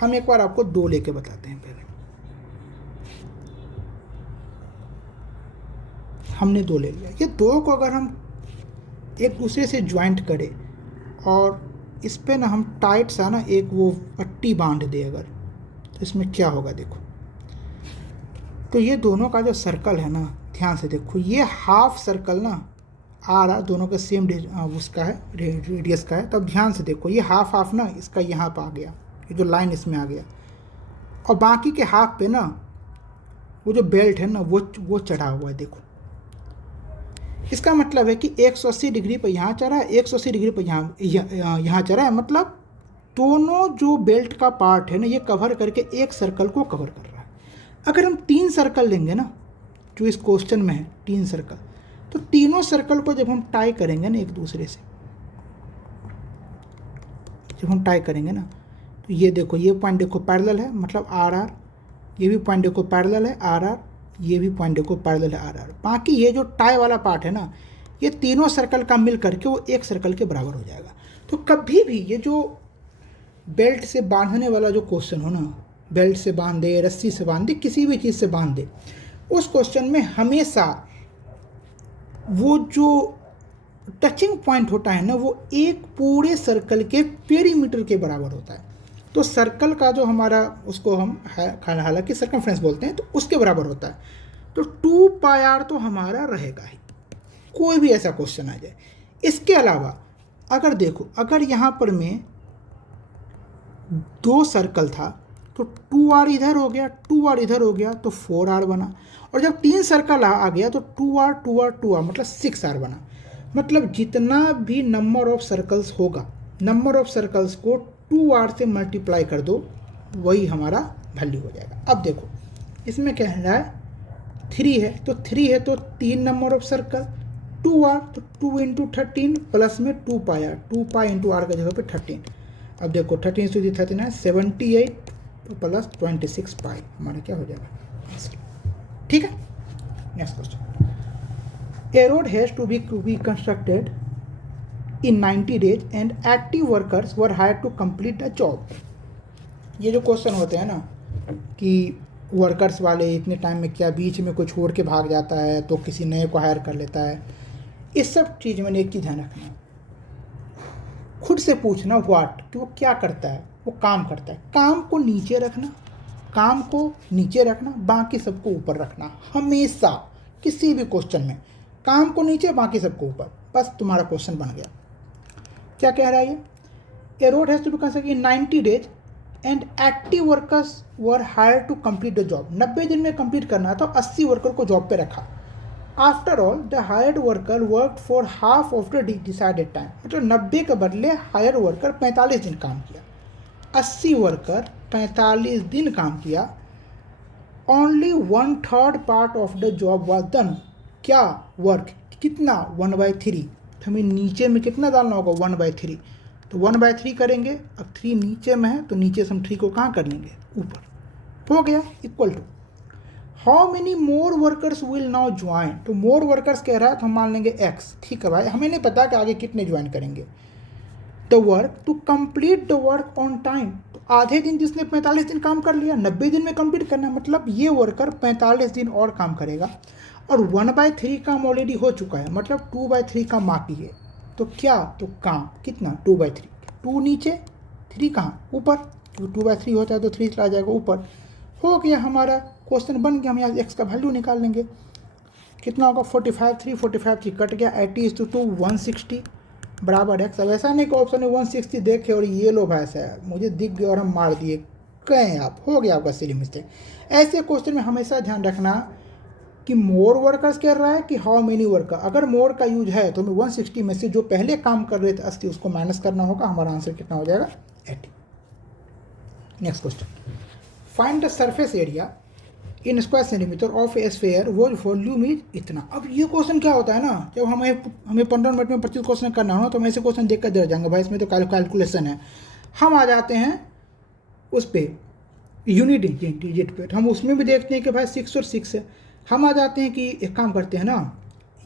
हम एक बार आपको 2 लेके बताते हैं। पहले हमने 2 ले लिया, ये 2 को अगर हम एक दूसरे से ज्वाइंट करें और इस पे ना हम टाइट सा ना एक वो पट्टी बांध दे अगर, तो इसमें क्या होगा देखो। तो ये दोनों का जो सर्कल है ना, ध्यान से देखो, ये हाफ सर्कल ना आ रहा, दोनों का सेम उसका है रेडियस का है। तब ध्यान से देखो ये हाफ हाफ ना इसका यहाँ पर आ गया, ये जो लाइन इसमें आ गया, और बाकी के हाफ पे ना वो जो बेल्ट है ना वो चढ़ा हुआ है। देखो इसका मतलब है कि 180 डिग्री पर यहाँ चढ़ा है, 180 डिग्री पर यहाँ चढ़ा है, मतलब दोनों जो बेल्ट का पार्ट है ना ये कवर करके एक सर्कल को कवर कर रहा है। अगर हम 3 सर्कल लेंगे ना, जो इस क्वेश्चन में है 3 सर्कल, तो तीनों सर्कल को जब हम टाई करेंगे ना एक दूसरे से, जब हम टाई करेंगे ना, तो ये देखो ये पॉइंट देखो पैरेलल है, मतलब आर आर, ये भी पॉइंट देखो पैरेलल है आर आर, ये भी पॉइंट देखो पैरेलल है आर आर। बाकी ये जो टाई वाला पार्ट है ना, ये तीनों सर्कल का मिल करके वो एक सर्कल के बराबर हो जाएगा। तो कभी भी ये जो बेल्ट से बांधने वाला जो क्वेश्चन हो ना, बेल्ट से बांध दे, रस्सी से बांध दे, किसी भी चीज़ से बांध दे, उस क्वेश्चन में हमेशा वो जो टचिंग पॉइंट होता है ना वो एक पूरे सर्कल के पेरीमीटर के बराबर होता है। तो सर्कल का जो हमारा उसको हम हालांकि सर्कमफ्रेंस बोलते हैं, तो उसके बराबर होता है। तो 2 पाई आर तो हमारा रहेगा ही, कोई भी ऐसा क्वेश्चन आ जाए। इसके अलावा अगर देखो, अगर यहाँ पर में 2 सर्कल था तो 2r इधर हो गया, 2r इधर हो गया, तो 4r बना। और जब 3 सर्कल आ गया तो 2r 2r 2r मतलब 6r बना। मतलब जितना भी नंबर ऑफ सर्कल्स होगा, नंबर ऑफ सर्कल्स को 2r से मल्टीप्लाई कर दो, वही हमारा वैल्यू हो जाएगा। अब देखो इसमें क्या है, 3 है, तो 3 है तो 3 नंबर ऑफ सर्कल, 2r तो 2 इंटू 13 प्लस में 2 पाई आर, 2 पाई इंटू आर का जगह पे 13। अब देखो 13 से 13 है 78 तो प्लस 26 पाई हमारा क्या हो जाएगा। ठीक है, next question. A road has to be constructed in 90 days and 80 workers were hired to complete the job। ये जो क्वेश्चन होते हैं ना कि वर्कर्स वाले इतने टाइम में क्या बीच में कोई छोड़ के भाग जाता है तो किसी नए को हायर कर लेता है, इस सब चीज़ में एक चीज़ ध्यान रखना, खुद से पूछना व्हाट, कि वो क्या करता है, वो काम करता है। काम को नीचे रखना, काम को नीचे रखना, बाकी सबको ऊपर रखना हमेशा, किसी भी क्वेश्चन में काम को नीचे बाकी सबको ऊपर, बस तुम्हारा क्वेश्चन बन गया। क्या कह रहा है ये, a road has to be constructed in 90 days and 80 workers were hired to complete the job. 90 दिन में कंप्लीट करना था, 80 वर्कर को जॉब पे रखा। After all the hired worker work for half of the decided time, मतलब 90 के बदले हायर वर्कर 45 दिन काम किया, 80 वर्कर 45 दिन काम किया, only 1/3 part of the job was done, क्या वर्क कितना 1/3, तो हमें नीचे में कितना डालना होगा 1/3, तो 1/3 करेंगे, अब 3 नीचे में है तो नीचे से हम 3 को कहाँ कर लेंगे ऊपर, हो गया equal to how many more workers will now join, तो मोर वर्कर्स कह रहा है तो हम मान लेंगे x, ठीक है भाई, हमें नहीं पता कि आगे कितने ज्वाइन करेंगे। The work to complete the work on time, तो आधे दिन जिसने 45 दिन काम कर लिया 90 दिन में कंप्लीट करना है, मतलब ये वर्कर 45 दिन और काम करेगा, और 1/3 काम ऑलरेडी हो चुका है, मतलब 2/3 काम बाकी है, तो क्या, तो काम कितना 2/3, 2 नीचे 3 कहाँ ऊपर, क्योंकि 2/3 होता है तो 3 चला जाएगा ऊपर, हो गया हमारा क्वेश्चन बन गया। हम यहाँ x का वैल्यू निकाल लेंगे, कितना होगा 45 3 कट गया, 80:2 160 बराबर x। अब ऐसा नहीं कि ऑप्शन में 160 देखे और ये लो भाई साहब मुझे दिख गया और हम मार दिए, कहें आप, हो गया आपका सिली मिस्टेक। ऐसे क्वेश्चन में हमेशा ध्यान रखना कि मोर वर्कर्स कह रहा है कि हाउ मेनी वर्कर, अगर मोर का यूज है तो हमें 160 में से जो पहले काम कर रहे थे 80 उसको माइनस करना होगा, हमारा आंसर कितना हो जाएगा 80। Next question, find the surface area in square centimetre of a sphere whose volume is इतना। अब ये क्वेश्चन क्या होता है ना, जब हमें 15 मिनट में 25 क्वेश्चन करना हो तो हम ऐसे क्वेश्चन देख कर डर जाएंगे, भाई इसमें तो कैलकुलेशन है। हम आ जाते हैं उस पर यूनिट डिजिट पे, तो हम उसमें भी देखते हैं कि भाई 6 और 6 है। हम आ जाते हैं कि एक काम करते हैं ना,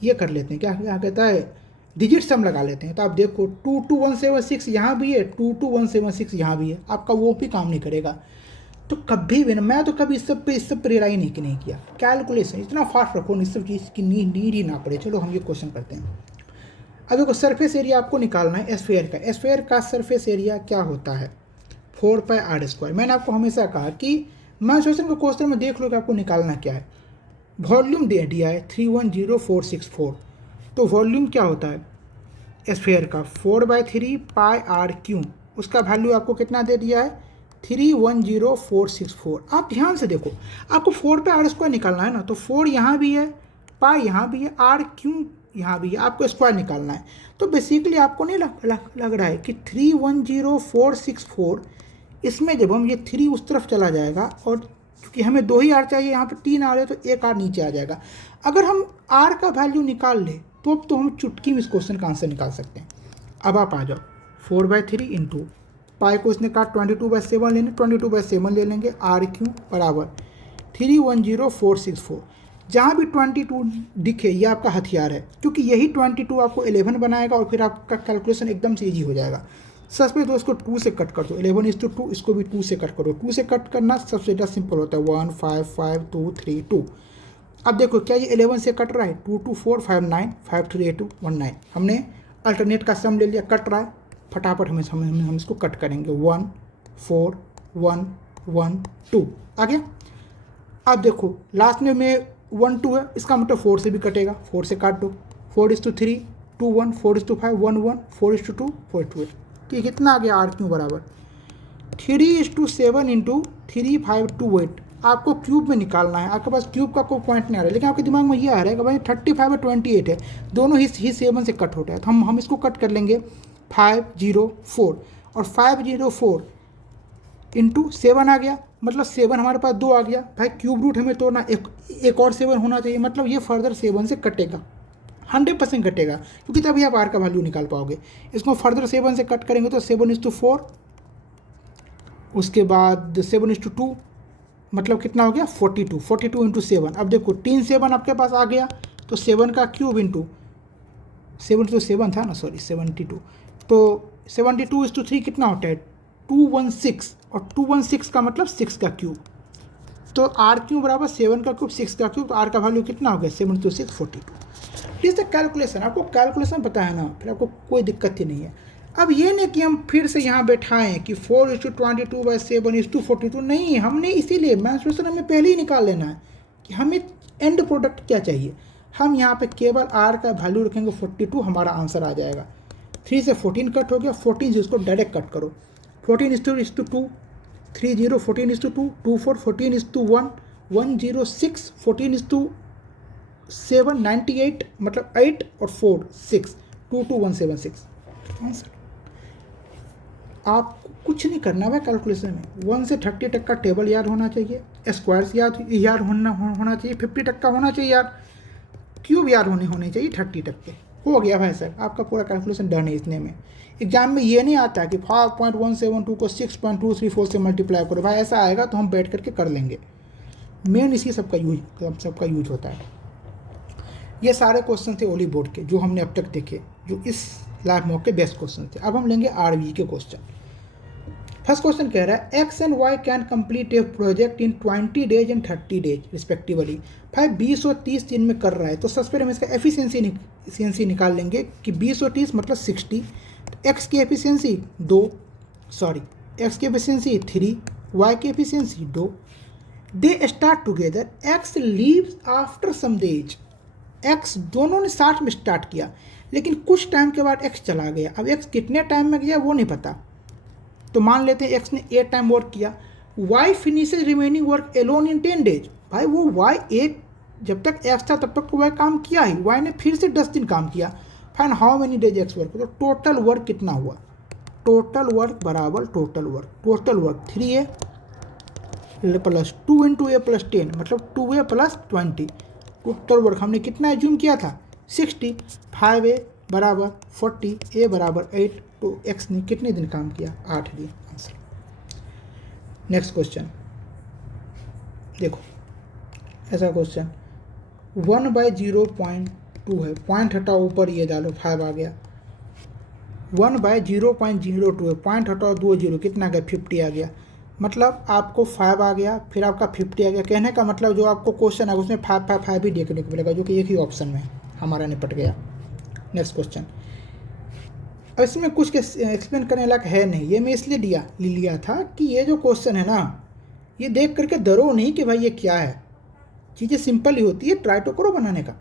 ये कर लेते हैं, क्या क्या कहता है, डिजिट्स हम लगा लेते हैं। तो आप देखो 22176 यहाँ भी है, 22176 यहाँ भी है, आपका वो भी काम नहीं करेगा। तो कभी भी ना, मैं तो कभी इस सब पे रिलाई नहीं किया, कैलकुलेशन इतना फास्ट रखो, इस सब चीज़ की नीड ही ना पड़े। चलो हम ये क्वेश्चन करते हैं। अब देखो सरफेस एरिया आपको निकालना है एस्फेयर का सरफेस एरिया क्या होता है 4πr²। मैंने आपको हमेशा कहा कि मैं सोचूं कि क्वेश्चन में देख लो कि आपको निकालना क्या है। वॉल्यूम दे दिया है 310464, तो वॉल्यूम क्या होता है एस्फेयर का 4/3πr³, उसका वैल्यू आपको कितना दे दिया है 310464। आप ध्यान से देखो, आपको 4πr² निकालना है ना, तो 4 यहाँ भी है, पाई यहाँ भी है, r³ यहाँ भी है, आपको स्क्वायर निकालना है। तो बेसिकली आपको नहीं लग रहा है कि 310464, इसमें जब हम ये 3 उस तरफ चला जाएगा, और क्योंकि हमें 2 ही r चाहिए, यहाँ पर 3 r है तो 1 r नीचे आ जाएगा। अगर हम r का वैल्यू निकाल ले तो अब तो हम चुटकी में इस क्वेश्चन का आंसर निकाल सकते हैं। अब आप आ जाओ 4/3 इंटू पाई को इसने कहा 22/7 लेने, 22/7 ले लेंगे, r³ बराबर 310464। जहाँ भी 22 दिखे ये आपका हथियार है, क्योंकि यही 22 आपको 11 बनाएगा और फिर आपका कैलकुलेशन एकदम से ईजी हो जाएगा। सबसे तो इसको 2 से कट कर दो, 11:2, इसको भी 2 से कट करो। 2 से कट करना सबसे ज़्यादा सिंपल होता है, 1 5 5 2 3 2। अब देखो क्या ये 11 से कट रहा है, 2 2 4 5 9 5 3 8 2 1 9। हमने अल्टरनेट का सम ले लिया, कट रहा है, फटाफट हम इसको कट करेंगे, 1 4 1 1 2 आ गया। अब देखो लास्ट में 1 2 है, इसका मतलब 4 से भी कटेगा, 4 से काट दो, 4:3 2 1 4:5 1 1 4:2 4 2 कि कितना आ गया r³ बराबर 3:7 इंटू 3528। आपको क्यूब में निकालना है, आपके पास क्यूब का कोई पॉइंट नहीं आ रहा है, लेकिन आपके दिमाग में ये आ रहा है कि भाई 35 और 28 है, दोनों ही 7 से कट होता है, तो हम इसको कट कर लेंगे 504, और 504 इंटू 7 आ गया, मतलब 7 हमारे पास 2 आ गया। भाई क्यूब रूट हमें तोड़ना, एक और 7 होना चाहिए, मतलब ये फर्दर 7 से कटेगा, 100% कटेगा, क्योंकि तभी आप r का वैल्यू निकाल पाओगे। इसको फर्दर 7 से कट करेंगे तो 7:4, उसके बाद 7:2, मतलब कितना हो गया 42, 42 इंटू 7। अब देखो 3 7 आपके पास आ गया, तो 7 का क्यूब इंटू 7 तो 7 था ना, सॉरी 72, तो 72:3 कितना होता है 216, और 216 का मतलब 6 का क्यूब, तो r³ बराबर 7 का क्यूब 6 का क्यूब, तो r का वैल्यू कितना हो गया 7 2 6 42। इज द कैलकुलेशन, आपको कैलकुलेशन पता है ना, फिर आपको कोई दिक्कत ही नहीं है। अब ये नहीं कि हम फिर से यहाँ बैठाएं कि 4:22/7:42, नहीं, हमने इसीलिए मेंस्ट्रुएशन हमें पहले ही निकाल लेना है कि हमें एंड प्रोडक्ट क्या चाहिए। हम यहाँ पे केवल r का वैल्यू रखेंगे 42, हमारा आंसर आ जाएगा। 3 से 14 कट हो गया, 14 से उसको डायरेक्ट कट करो, 14:2 30 14:2 24 14:1 106 14:2 798 मतलब 8 और 4 6 22176 आंसर। आपको कुछ नहीं करना है कैलकुलेशन में, 1 से 30 तक का टेबल याद होना चाहिए, स्क्वायर्स याद होना चाहिए, 50 तक का होना चाहिए यार, क्यूब याद होने चाहिए 30 तक के। हो गया भाई सर, आपका पूरा कैलकुलेशन डन है इतने में। एग्जाम में ये नहीं आता कि 5.172 को 6.234 से मल्टीप्लाई करो, भाई ऐसा आएगा तो हम बैठ करके कर लेंगे। मेन इसी सबका यूज होता है। ये सारे क्वेश्चन थे ओली बोर्ड के जो हमने अब तक देखे, जो इस लाइव मॉक के बेस्ट क्वेश्चन थे। अब हम लेंगे आरवी के क्वेश्चन। फर्स्ट क्वेश्चन कह रहा है X and Y can complete a project in 20 days and 30 days respectively. भाई 20 और 30 दिन में कर रहा है, तो सबसे पहले हम इसका एफिशिएंसी निकाल लेंगे कि 20 और 30 मतलब 60। तो एक्स की एफिशिएंसी एक्स की एफिशिएंसी 3, वाई की efficiency 2। They start together, X leaves after some days. X दोनों ने साथ में स्टार्ट किया, लेकिन कुछ टाइम के बाद एक्स चला गया। अब एक्स कितने टाइम में गया वो नहीं पता, तो मान लेते हैं एक्स ने 8 टाइम वर्क किया। Y finishes remaining work alone in 10 days. भाई वो वाई एक जब तक एक्स था तब तक तो वाई काम किया ही, वाई ने फिर से 10 दिन काम किया। Fine how many days x work, तो टोटल वर्क कितना हुआ, टोटल वर्क बराबर total work 3a plus 2 into a plus 10 मतलब 2a प्लस 20। टोटल वर्क हमने कितना एज्यूम किया था 60। 5a बराबर 40, a बराबर 8, तो x ने कितने दिन काम किया 8 दिन आंसर। नेक्स्ट क्वेश्चन देखो, ऐसा क्वेश्चन 1/0.2 है, पॉइंट हटाओ ऊपर ये डालो 5 आ गया। 1/0.02 है, पॉइंट हटाओ 2 0 कितना गया 50 आ गया। मतलब आपको 5 आ गया, फिर आपका 50 आ गया। कहने का मतलब जो आपको क्वेश्चन है उसमें 5 5 5 भी देखने को मिलेगा, जो कि एक ही ऑप्शन में हमारा निपट गया। नेक्स्ट क्वेश्चन, अब इसमें कुछ एक्सप्लेन करने लायक है नहीं, ये मैं इसलिए लिया था कि ये जो क्वेश्चन है ना, ये देख करके डरो नहीं कि भाई ये क्या है, चीज़ें सिंपल ही होती है, ट्राई तो करो बनाने का।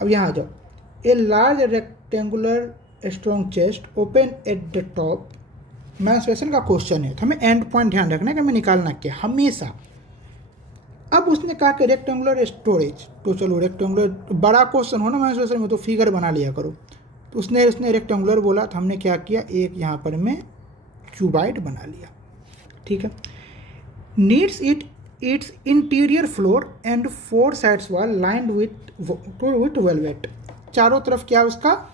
अब यहाँ आ जाओ, a large rectangular strong chest open at the top, menstruation का क्वेश्चन है, तो हमें एंड पॉइंट ध्यान रखना है कि हमें निकालना क्या हमेशा। अब उसने कहा कि रेक्टेंगुलर स्टोरेज, तो चलो रेक्टेंगुलर बड़ा क्वेश्चन हो ना मेंस्ट्रुएशन में तो फिगर बना लिया करो। तो उसने रेक्टेंगुलर बोला, तो हमने क्या किया, एक यहाँ पर मैं क्यूबाइड बना लिया, ठीक है। Needs it's interior floor and 4 sides wall lined with velvet. चारों तरफ क्या उसका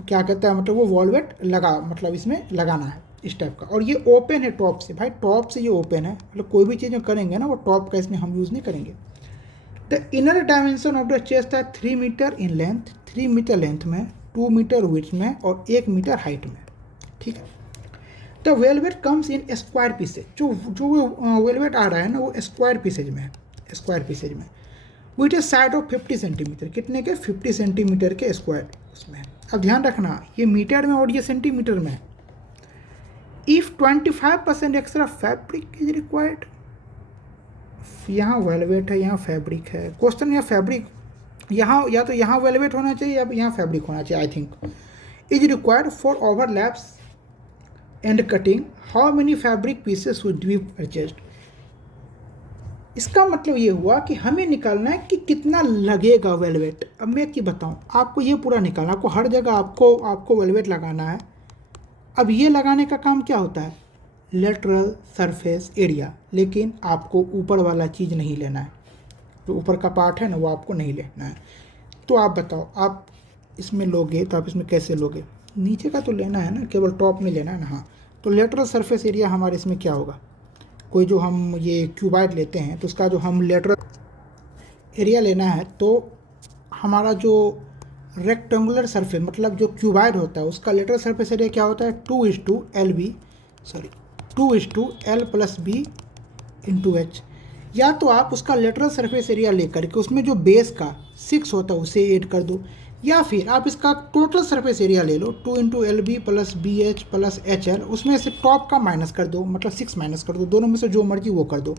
क्या कहता है, मतलब वो वॉलवेट मतलब इसमें लगाना है इस टाइप का। और ये ओपन है टॉप से, भाई टॉप से ये ओपन है, मतलब कोई भी चीज़ में करेंगे ना वो टॉप का इसमें हम यूज़ नहीं करेंगे। The inner dimension of the chest है 3 metre in length, 3 metre length में, 2 मीटर विड्थ में और 1 मीटर हाइट में, ठीक है। The velvet comes in square pieces, जो वेलवेट आ रहा है ना वो स्क्वायर पीसेज में with A side of 50 centimetre, कितने के 50 सेंटीमीटर के स्क्वायर उसमें। अब ध्यान रखना ये मीटर में और ये सेंटीमीटर में। If 25% extra fabric is required, यहाँ वेलवेट है यहाँ फैब्रिक है, क्वेश्चन यहाँ फैब्रिक, यहाँ या तो यहाँ वेलवेट होना चाहिए या यहाँ फैब्रिक होना चाहिए, I think. Is required for overlaps and cutting, how many fabric pieces would be purchased. इसका मतलब ये हुआ कि हमें निकालना है कि कितना लगेगा वेलवेट। अब मैं क्या बताऊँ आपको, ये पूरा निकालना, आपको हर जगह आपको वेलवेट लगाना है। अब ये लगाने का काम क्या होता है, लेटरल सरफेस एरिया, लेकिन आपको ऊपर वाला चीज़ नहीं लेना है, जो ऊपर का पार्ट है ना वो आपको नहीं लेना है। तो आप बताओ, आप इसमें लोगे तो आप इसमें कैसे लोगे, नीचे का तो लेना है ना, केवल टॉप में लेना है ना। हाँ, तो लेटरल सरफेस एरिया हमारे इसमें क्या होगा, कोई जो हम ये क्यूबाइड लेते हैं तो उसका जो हम लेटरल एरिया लेना है, तो हमारा जो रेक्टेंगुलर सरफेस मतलब जो क्यूबाइड होता है उसका लेटरल सरफेस एरिया क्या होता है 2:L+B इंटू H। या तो आप उसका लेटरल सरफेस एरिया लेकर के उसमें जो बेस का 6 होता है उसे ऐड कर दो, या फिर आप इसका टोटल सरफेस एरिया ले लो 2:LB+BH+HL, उसमें से टॉप का माइनस कर दो, मतलब 6 माइनस कर दो, दोनों में से जो मर्जी वो कर दो।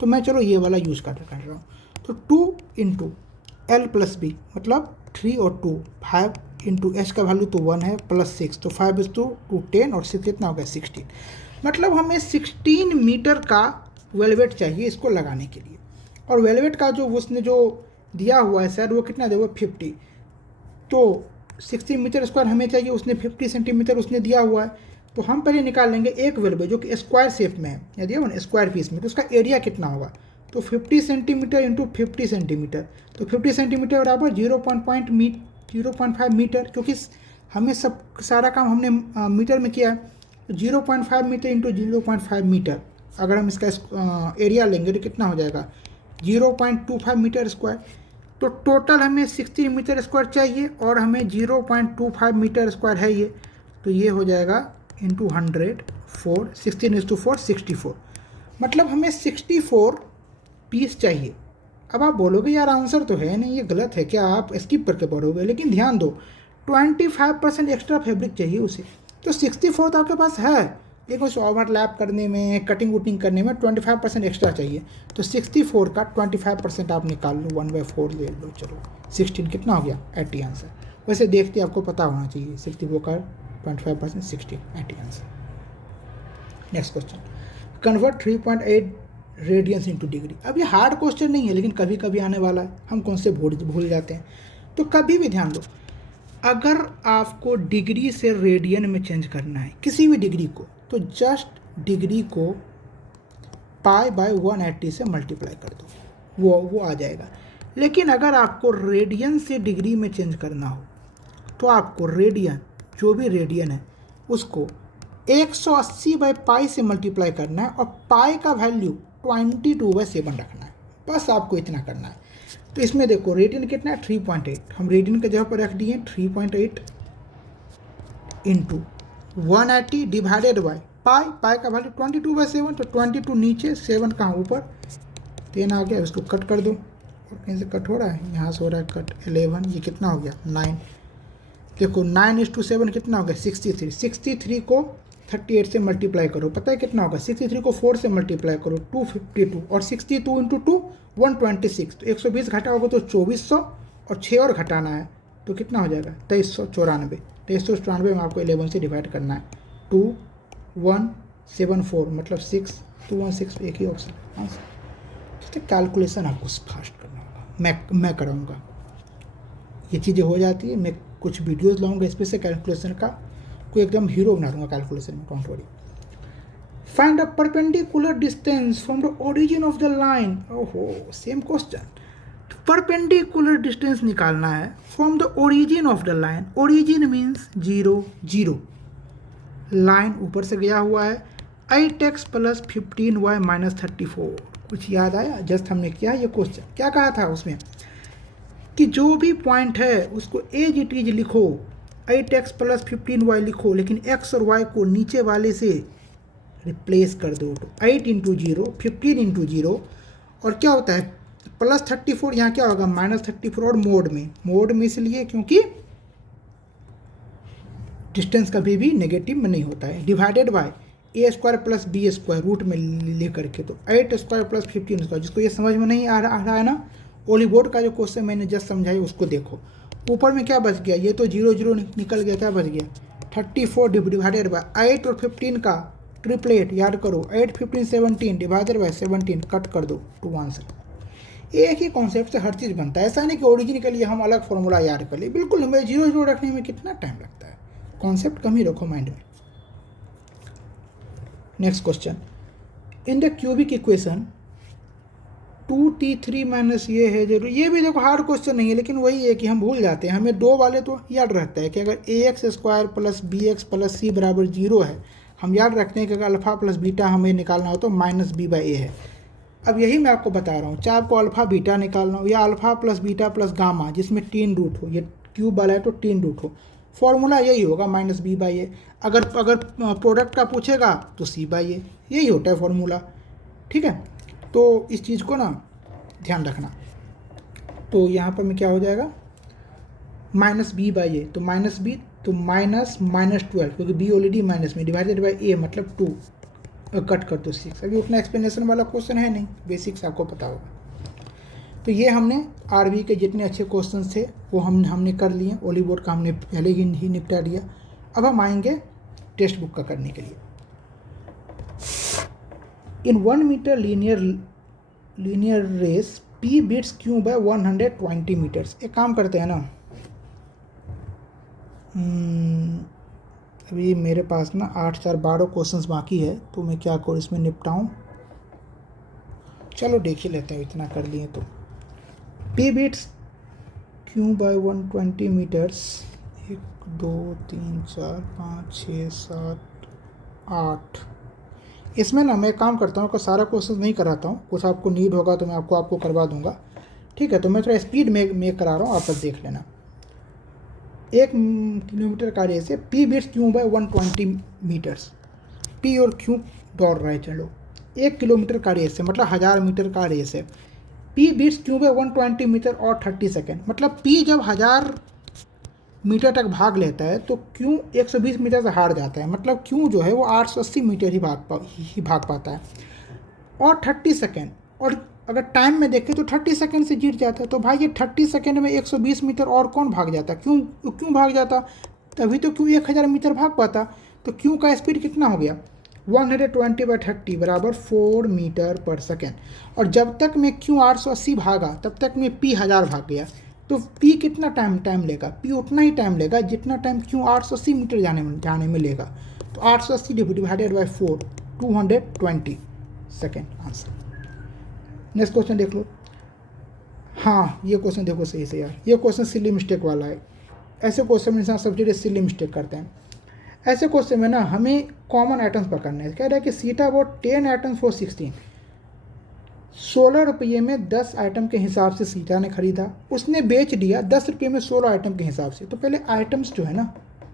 तो मैं चलो ये वाला यूज़ कर रहा हूँ। तो 2:L+B मतलब 3 और 2 5 इंटू H का वैल्यू तो 1 है प्लस 6, तो 5:2 10 और 6 कितना हो गया 16। मतलब हमें 16 मीटर का वेलवेट चाहिए इसको लगाने के लिए। और वेलवेट का जो उसने जो दिया हुआ है शायद, वो कितना देगा 50, तो 60 मीटर स्क्वायर हमें चाहिए, उसने 50 सेंटीमीटर उसने दिया हुआ है। तो हम पहले निकाल लेंगे एक वेल्यू जो कि स्क्वायर शेप में है, या दिया हुआ ना स्क्वायर पीस में, तो उसका एरिया कितना होगा। तो 50 सेंटीमीटर इंटू 50 सेंटीमीटर, तो 50 सेंटीमीटर बराबर 0.5 मीटर, क्योंकि हमें सब सारा काम हमने मीटर में किया है। 0.5 मीटर इंटू 0.5 मीटर, अगर हम इसका एरिया लेंगे तो कितना हो जाएगा 0.25 मीटर स्क्वायर। तो टोटल हमें 60 मीटर स्क्वायर चाहिए और हमें 0.25 मीटर स्क्वायर है ये, तो ये हो जाएगा इंटू 100 4, 16:4 64, मतलब हमें 64 पीस चाहिए। अब आप बोलोगे यार आंसर तो है नहीं, ये गलत है क्या, आप स्किप करके पढ़ोगे, लेकिन ध्यान दो 25% एक्स्ट्रा फैब्रिक चाहिए उसे, तो 64 तो आपके पास है, लेकिन उसे ओवरलैप करने में, कटिंग वुटिंग करने में 25% एक्स्ट्रा चाहिए। तो 64 का 25% आप निकाल लो, 1/4 ले लो, चलो 16 कितना हो गया 80 आंसर। वैसे देखते आपको पता होना चाहिए 64 का 25% 16 80 answer. Next question, convert 3.8 radians into degree. अब ये हार्ड क्वेश्चन नहीं है, लेकिन कभी कभी आने वाला है, हम कौन से भूल जाते हैं। तो कभी भी ध्यान दो, अगर आपको डिग्री से रेडियन में चेंज करना है किसी भी डिग्री को, तो जस्ट डिग्री को π/180 से मल्टीप्लाई कर दो, वो आ जाएगा। लेकिन अगर आपको रेडियन से डिग्री में चेंज करना हो, तो आपको रेडियन, जो भी रेडियन है उसको 180/π से मल्टीप्लाई करना है, और पाई का वैल्यू 22/7 रखना है, बस आपको इतना करना है। तो इसमें देखो रेडियन कितना है 3.8, हम रेडियन के जगह पर रख दिए 3.8 इंटू 180 डिवाइडेड बाई पाई का वैल्यू 22/7, तो 22 नीचे 7 कहाँ ऊपर 10 आ गया, इसको कट कर दो, और कहीं से कट हो रहा है, यहाँ से हो रहा है कट 11, ये कितना हो गया 9। देखो 9:7 कितना हो गया 63, 63 को 38 से मल्टीप्लाई करो, पता है कितना होगा, 63 को 4 से मल्टीप्लाई करो 252, और 62 इंटू 2 126, तो 120 घटाओगे तो 2400, और 6 और घटाना है तो कितना हो जाएगा 2394। 2394 में आपको 11 से डिवाइड करना है, 2174, मतलब 6216, एक ही ऑप्शन आंसर। तो कैलकुलेशन आपको फास्ट करना होगा, मैं कराऊंगा, ये चीज़ें हो जाती है, मैं कुछ वीडियोस लाऊंगा इस पे से कैलकुलेशन का, कोई एकदम हीरो बना दूंगा कैलकुलेशन में, don't worry. Find a perpendicular distance from the origin of the line. ओहो सेम क्वेश्चन, परपेंडिकुलर डिस्टेंस निकालना है from the origin of the line. Origin means 0 0, line ऊपर से गया हुआ है, 8x + 15y - 34। कुछ याद आया, जस्ट हमने किया ये क्वेश्चन, क्या कहा था उसमें कि जो भी पॉइंट है उसको एज इट इज लिखो, 8x + 15y लिखो, लेकिन x और y को नीचे वाले से रिप्लेस कर दो, तो 8 × 0 15 × 0, और क्या होता है +34, यहाँ क्या होगा -34, और मोड में इसलिए क्योंकि डिस्टेंस कभी भी नेगेटिव में नहीं होता है, divided by a² + b² root में ले करके, तो 8² + 15²। जिसको ये समझ में नहीं आ रहा है ना, ओलीबोर्ड का जो क्वेश्चन मैंने जस्ट समझाया उसको देखो, ऊपर में क्या बच गया, ये तो 0 0 निकल गया, क्या बच गया 34 डिवाइडेड बाय 8 और 15 का ट्रिपलेट याद करो, 8 15 17 डिवाइडेड बाय 17, कट कर दो, टू आंसर। एक ही कॉन्सेप्ट से हर चीज़ बनता है, ऐसा नहीं कि ओरिजिन के लिए हम अलग फॉर्मूला याद कर ले, बिल्कुल हमें 0 0 रखने में कितना टाइम लगता है, कॉन्सेप्ट कम ही रखो माइंड में। Next question, in the cubic equation 2t3 - ये है जरूर, ये भी देखो हार्ड क्वेश्चन नहीं है, लेकिन वही है कि हम भूल जाते हैं, हमें दो वाले तो याद रहता है कि अगर ax² + bx + c = 0 है, हम याद रखते हैं कि अगर अल्फा प्लस बीटा हमें निकालना हो तो -b/a है। अब यही मैं आपको बता रहा हूँ, चाहे आपको अल्फा बीटा निकालना हो या alpha plus beta plus gamma जिसमें 3 रूट हो, ये क्यूब वाला है तो 3 रूट हो, फॉर्मूला यही होगा -b/a। अगर प्रोडक्ट का पूछेगा तो c/a, यही होता है फॉर्मूला, ठीक है। तो इस चीज़ को ना ध्यान रखना। तो यहाँ पर में क्या हो जाएगा -b/a, तो -b तो -12, क्योंकि b ऑलरेडी माइनस में, डिवाइडेड बाय a मतलब 2, कट कर दो 6। अभी उतना एक्सप्लेनेशन वाला क्वेश्चन है नहीं, बेसिक्स आपको पता होगा। तो ये हमने आरबी के जितने अच्छे क्वेश्चन थे वो हमने कर लिए, ओलीबोर्ड का हमने पहले ही निपटा दिया। अब हम आएंगे टेक्स्ट बुक का करने के लिए। In 1 metre linear race P beats Q by 120 metres. एक काम करते हैं ना, अभी मेरे पास ना 8 4 12 क्वेश्चंस बाकी है, तो मैं क्या करूँ इसमें निपटाऊँ। चलो देख ही लेते हैं, इतना कर लिए तो। P beats Q by 120 metres, 1 2 3 4 5 6 7 8। इसमें ना मैं काम करता हूँ कि सारा क्वेश्चन नहीं कराता हूँ, कुछ आपको नीड होगा तो मैं आपको करवा दूंगा, ठीक है। तो मैं थोड़ा स्पीड में करा रहा हूँ, आप बस देख लेना। 1 किलोमीटर का रेस है, P beats Q by 120 metres. P और Q दौड़ रहे हैं, चलो 1 किलोमीटर का रेस है, मतलब 1000 मीटर का रेस है। P beats Q by 120 metre और 30 सेकेंड, मतलब P जब 1000 मीटर तक भाग लेता है तो Q 120 मीटर से हार जाता है, मतलब Q जो है वो 880 मीटर ही भाग पाता है, और 30 सेकेंड। और अगर टाइम में देखें तो 30 सेकेंड से जीत जाता है। तो भाई ये 30 सेकेंड में 120 मीटर और कौन भाग जाता, क्यों भाग जाता, तभी तो Q 1000 मीटर भाग पाता। तो Q का स्पीड कितना हो गया, 120/30 बराबर 4 मीटर पर सेकेंड। और जब तक मैं Q 880 भागा तब तक मैं P 1000 भाग गया। तो P कितना टाइम लेगा, P उतना ही टाइम लेगा जितना टाइम Q 880 मीटर जाने में लेगा। तो 880 divided by 4, 220 second answer. Next question देख लो। हाँ ये क्वेश्चन देखो सही से यार, ये क्वेश्चन सिली मिस्टेक वाला है। ऐसे क्वेश्चन में इंसान सब्जेक्ट सिली मिस्टेक करते हैं। ऐसे क्वेश्चन में ना हमें कॉमन आइटम्स पकड़ने हैं। कह रहा है कि सीटा बोर्ड 10 आइटम्स फॉर 16, 16 रुपये में 10 आइटम के हिसाब से सीटा ने खरीदा, उसने बेच दिया 10 रुपये में 16 आइटम के हिसाब से। तो पहले आइटम्स जो है ना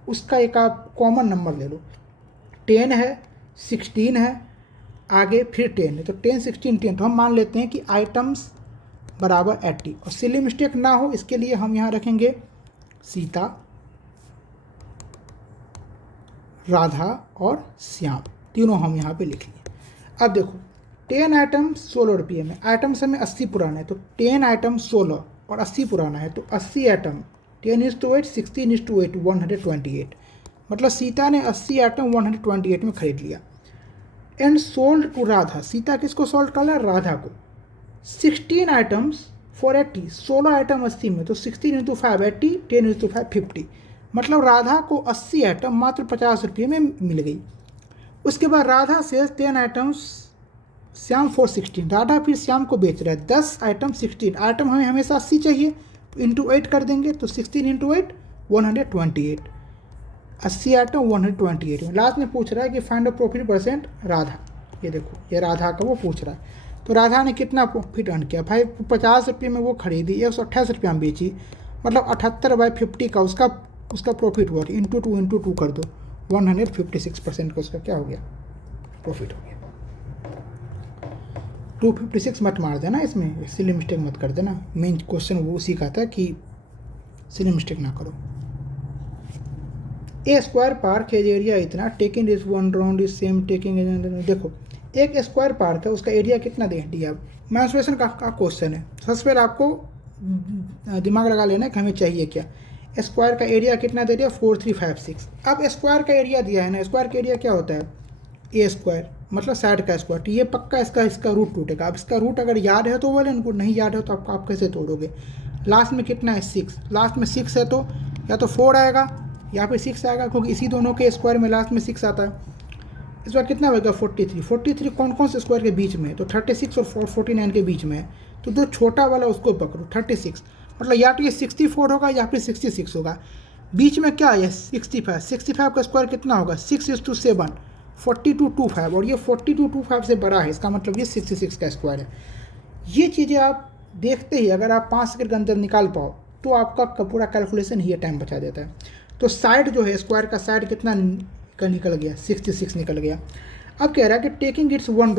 उसका एक आप कॉमन नंबर ले लो। 10 है, 16 है, आगे फिर 10 है, तो 10 16 10। तो हम मान लेते हैं कि आइटम्स बराबर 80। और सिली मिस्टेक ना हो इसके लिए हम यहाँ रखेंगे सीता, राधा और श्याम, तीनों हम यहाँ पे लिख लिए। अब देखो 10 आइटम 16 रुपये में, आइटम समय 80 पुराना है, तो 10 आइटम 16 और 80 पुराना है, तो 80 आइटम 10:8 16:8 128। मतलब सीता ने 80 आइटम 128 में खरीद लिया। And sold to Radha, Sita किसको सोल्ड कर रहा है, राधा को, 16 आइटम्स फॉर 80, 16 आइटम 80 में, तो 16 × 5 80, 10 × 5 50। मतलब राधा को 80 आइटम मात्र 50 रुपये में मिल गई। उसके बाद राधा से 10 आइटम्स श्याम फॉर 16, राधा फिर श्याम को बेच रहा है 10 आइटम 16 आइटम, हमें हमेशा 80 चाहिए, तो इंटू 8 कर देंगे, तो 16 × 8 128, 80 आइटम 128 में। लास्ट में पूछ रहा है कि find the profit percent Radha. ये देखो ये राधा का वो पूछ रहा है। तो राधा ने कितना प्रॉफिट अर्न किया भाई, 50 रुपये में वो खरीदी, 128 रुपये में बेची, मतलब 78/50 का उसका प्रॉफिट हुआ। इंटू 2 कर दो, 156% का उसका क्या हो गया, प्रॉफिट हो गया। 256 मत मार देना इसमें, सिली मिस्टेक मत कर देना। मेन क्वेश्चन वो उसी का था कि सिली मिस्टेक ना करो। ए स्क्वायर पार्क है एरिया इतना, taking is 1 round is same taking. देखो एक स्क्वायर पार्क है, उसका एरिया कितना दे दिया। मेंस्ट्रुएशन का क्वेश्चन है, सबसे पहले आपको दिमाग लगा लेना कि हमें चाहिए क्या। स्क्वायर का एरिया कितना दे दिया, 4356। अब स्क्वायर का एरिया दिया है ना, स्क्वायर का एरिया क्या होता है, ए स्क्वायर, मतलब साइड का स्क्वायर। तो ये पक्का इसका रूट टूटेगा। अब इसका रूट अगर याद है तो बोले, इनको नहीं याद है तो आप कैसे तोड़ोगे। लास्ट में कितना है, 6, लास्ट में 6 है तो या तो 4 आएगा या फिर 6 आएगा, क्योंकि इसी दोनों के स्क्वायर में लास्ट में 6 आता है। इस बार कितना होगा, 43 कौन से स्क्वायर के बीच में, तो 36 और 49 के बीच में है। तो जो छोटा वाला उसको पकड़ो, 36, मतलब या तो ये 64 होगा या फिर 66 होगा। बीच में क्या है, 65 का स्क्वायर कितना होगा, 6:7, 4225, और ये 4225 से बड़ा है, इसका मतलब ये 66 का स्क्वायर है। ये चीज़ें आप देखते ही अगर आप 5 सेकंड के अंदर निकाल पाओ तो आपका पूरा कैलकुलेशन ही टाइम बचा देता है। तो साइड जो है स्क्वायर का साइड कितना का निकल गया, 66 निकल गया। अब कह रहा है कि टेकिंग इट्स 1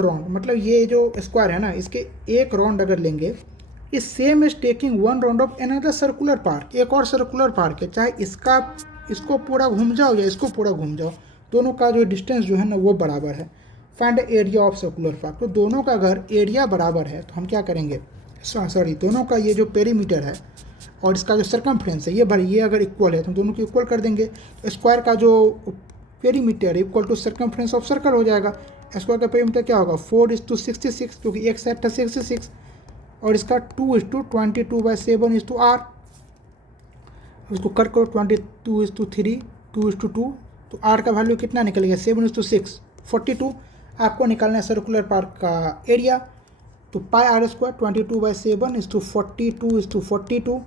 राउंड, मतलब ये जो स्क्वायर है ना इसके एक राउंड अगर लेंगे, इस same is taking 1 round of another circular park, एक और सर्कुलर पार्क है, चाहे इसको पूरा घूम जाओ या इसको पूरा घूम जाओ, दोनों का जो डिस्टेंस जो है ना वो बराबर है। Find area of circular park, तो दोनों का अगर एरिया बराबर है तो हम क्या करेंगे, सॉरी दोनों का ये जो पेरीमीटर है और इसका जो सर्कमफ्रेंस है ये अगर इक्वल है तो दोनों को इक्वल कर देंगे। स्क्वायर का जो perimeter equal to circumference of circle हो जाएगा। स्क्वायर का पेरीमीटर क्या होगा, 4:66, क्योंकि एक साइड था 66, और इसका 2:22/7 उसको कट करो 22:3 2:2, तो r का वैल्यू कितना निकल गया 7:6 42। आपको निकालना है सर्कुलर पार्क का एरिया, तो पाई r स्क्वायर 22/7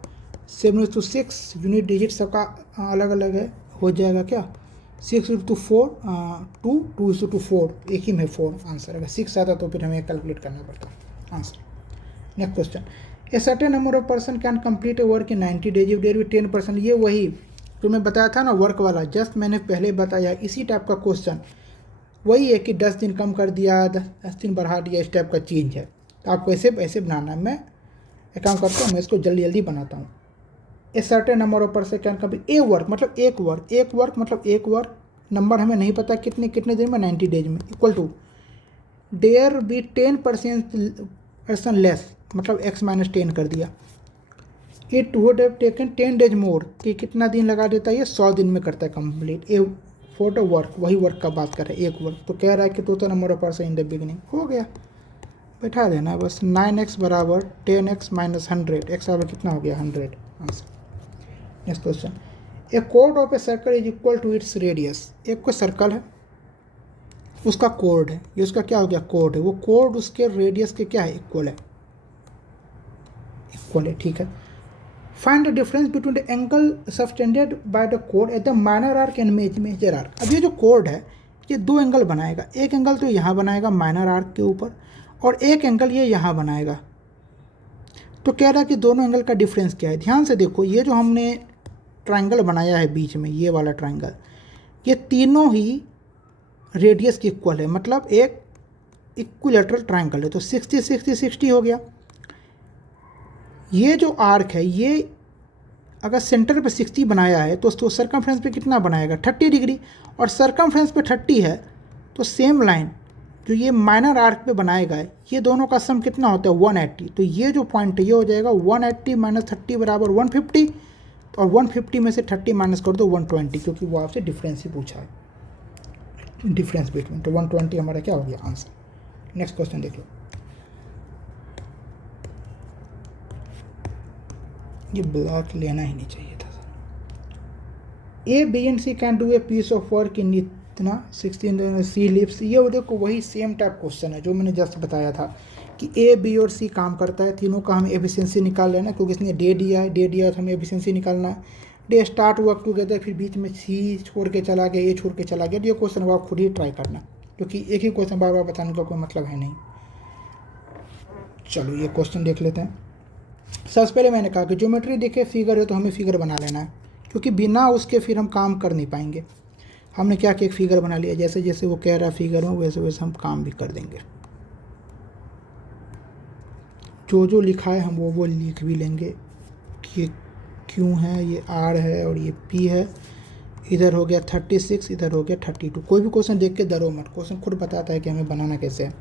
7:6 यूनिट डिजिट सबका अलग अलग है, हो जाएगा क्या 6:4 2:4 एक ही में 4 आंसर। अगर 6 आता तो फिर हमें कैलकुलेट करना पड़ता answer. Next question, a certain number of person can complete a work in 90 days if there be 10%। ये वही जो मैं बताया था ना वर्क वाला, जस्ट मैंने पहले बताया, इसी टाइप का क्वेश्चन वही है कि 10 दिन कम कर दिया 10 दिन बढ़ा दिया, इस टाइप का चेंज है। तो आपको ऐसे बनाना है। मैं एक काम करता हूँ, मैं इसको जल्दी जल्दी बनाता हूँ। ए certain number of person can complete a work, मतलब एक वर्क नंबर हमें नहीं पता कितने दिन में 90 डेज में, equal to there be 10% less, मतलब x - 10 कर दिया। It would have taken 10 days more, कि कितना दिन लगा देता है, ये 100 दिन में करता है कंप्लीट। ए फॉर वर्क, वही वर्क का बात कर रहे हैं, एक वर्क। तो कह रहा है कि total number of person in the beginning, हो गया बैठा देना बस। 9x बराबर 10x - 100, x बराबर कितना हो गया 100 आंसर। नेक्स्ट क्वेश्चन, ए कोड of a circle is equal to its radius. एक कोई सर्कल है, उसका कोड है, ये उसका क्या हो गया कोड है, वो कोड उसके रेडियस के क्या है इक्वल है, ठीक है। Find the difference between the angle subtended by the कोड at the minor arc and major arc. अब ये जो कोड है ये दो एंगल बनाएगा, एक एंगल तो यहाँ बनाएगा माइनर आर्क के ऊपर, और एक एंगल ये यहाँ बनाएगा। तो कह रहा है कि दोनों एंगल का डिफरेंस क्या है। ध्यान से देखो, ये जो हमने ट्राइंगल बनाया है बीच में, ये वाला ट्राइंगल, ये तीनों ही रेडियस की इक्वल है, मतलब एक इक्विलेटरल ट्राइंगल है। तो 60 60 60 हो गया। ये जो आर्क है, ये अगर सेंटर पे 60 बनाया है तो उसको सर्कमफ्रेंस पे कितना बनाएगा 30 डिग्री, और सर्कमफ्रेंस पे 30 है, तो सेम लाइन जो ये माइनर आर्क पे बनाएगा, ये दोनों का सम कितना होता है 180। तो ये जो पॉइंट है ये हो जाएगा 180 - 30 बराबर 150, और 150 में से 30 माइनस कर दो 120, क्योंकि वो आपसे डिफरेंस ही पूछा है, डिफरेंस बिटवीन। तो 120 हमारा क्या हो गया आंसर। नेक्स्ट क्वेश्चन देख लो, ये ब्लैक लेना ही नहीं चाहिए था। A B and C can do a piece of work in इतना 16 सी लिप्स। ये देखो वही सेम टाइप क्वेश्चन है जो मैंने जस्ट बताया था कि ए बी और सी काम करता है, तीनों का हमें एफिशिएंसी निकाल लेना, क्योंकि इसने डे दिया तो हमें एफिशिएंसी निकालना है। डे स्टार्ट वर्क टुगेदर, फिर बीच में सी छोड़ के चला गया, ए छोड़ के चला गया। ये क्वेश्चन वो आप खुद ही ट्राई करना, क्योंकि एक ही क्वेश्चन बार बार बताने का कोई मतलब है नहीं। चलो ये क्वेश्चन देख लेते हैं। सबसे पहले मैंने कहा कि ज्योमेट्री देखे फिगर है तो हमें फिगर बना लेना है, क्योंकि बिना उसके फिर हम काम कर नहीं पाएंगे। हमने क्या कि एक फिगर बना लिया, जैसे जैसे वो कह रहा है फिगर में वैसे वैसे हम काम भी कर देंगे। जो लिखा है हम वो लिख भी लेंगे कि ये क्यू है, ये आर है और ये पी है। इधर हो गया 36, इधर हो गया 32। कोई भी क्वेश्चन देख के डरो मत, क्वेश्चन खुद बताता है कि हमें बनाना कैसे है।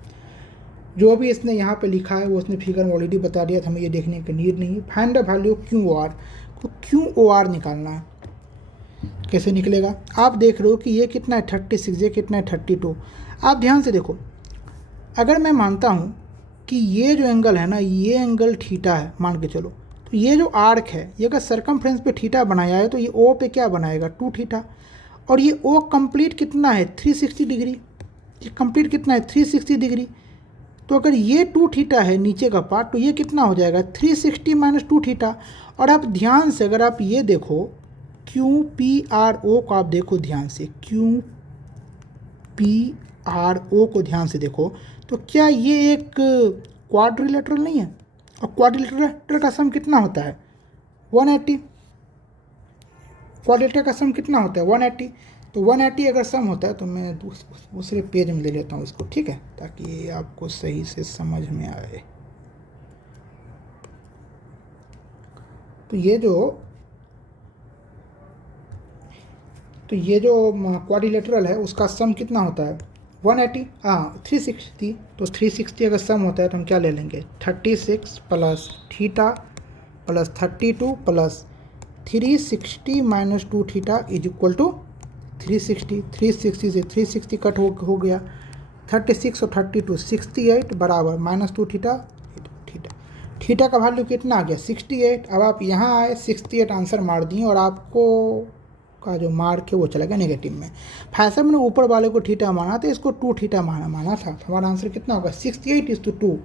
जो भी इसने यहाँ पे लिखा है वो उसने फिगर में ऑलरेडी बता दिया था, हमें ये देखने की नीड नहीं है। Find the value Q O R, तो क्यू ओ आर निकालना है। कैसे निकलेगा, आप देख रहे हो कि ये कितना है 36, ये कितना है 32। आप ध्यान से देखो, अगर मैं मानता हूँ कि ये जो एंगल है ना, ये एंगल थीटा है मान के चलो, तो ये जो आर्क है ये अगर सर्कमफ्रेंस पे थीटा बनाया है तो ये ओ पे क्या बनाएगा 2 थीटा, और ये ओ कंप्लीट कितना है 360 डिग्री, ये कंप्लीट कितना है 360 डिग्री। तो अगर ये 2 थीटा है नीचे का पार्ट, तो ये कितना हो जाएगा 360 - 2 थीटा। और आप ध्यान से अगर आप ये देखो क्यू पी आर ओ को आप देखो ध्यान से, क्यू पी आर ओ को ध्यान से देखो, तो क्या ये एक क्वाड्रिलेटरल नहीं है, और क्वाड्रिलेटरल का सम कितना होता है 180। क्वाड्रिलेटरल का सम कितना होता है 180। तो 180 अगर सम होता है तो मैं दूसरे पेज में ले लेता हूँ इसको, ठीक है, ताकि ये आपको सही से समझ में आए। तो ये जो क्वाड्रिलेटरल है उसका सम कितना होता है 180, 360। तो 360 अगर सम होता है तो हम क्या ले लेंगे 36 plus theta plus 32 plus 360 - 2 theta is equal to 360। 360 से 360 कट हो गया, 36 और 32 68 बराबर -2 थीटा थीटा का वैल्यू कितना आ गया 68। अब आप यहाँ आए 68 आंसर मार दिए और आपको का जो मार के वो चला गया नेगेटिव में। फैसर मैंने ऊपर वाले को थीटा माना था, इसको 2 थीटा माना था, तो हमारा आंसर कितना होगा 68:2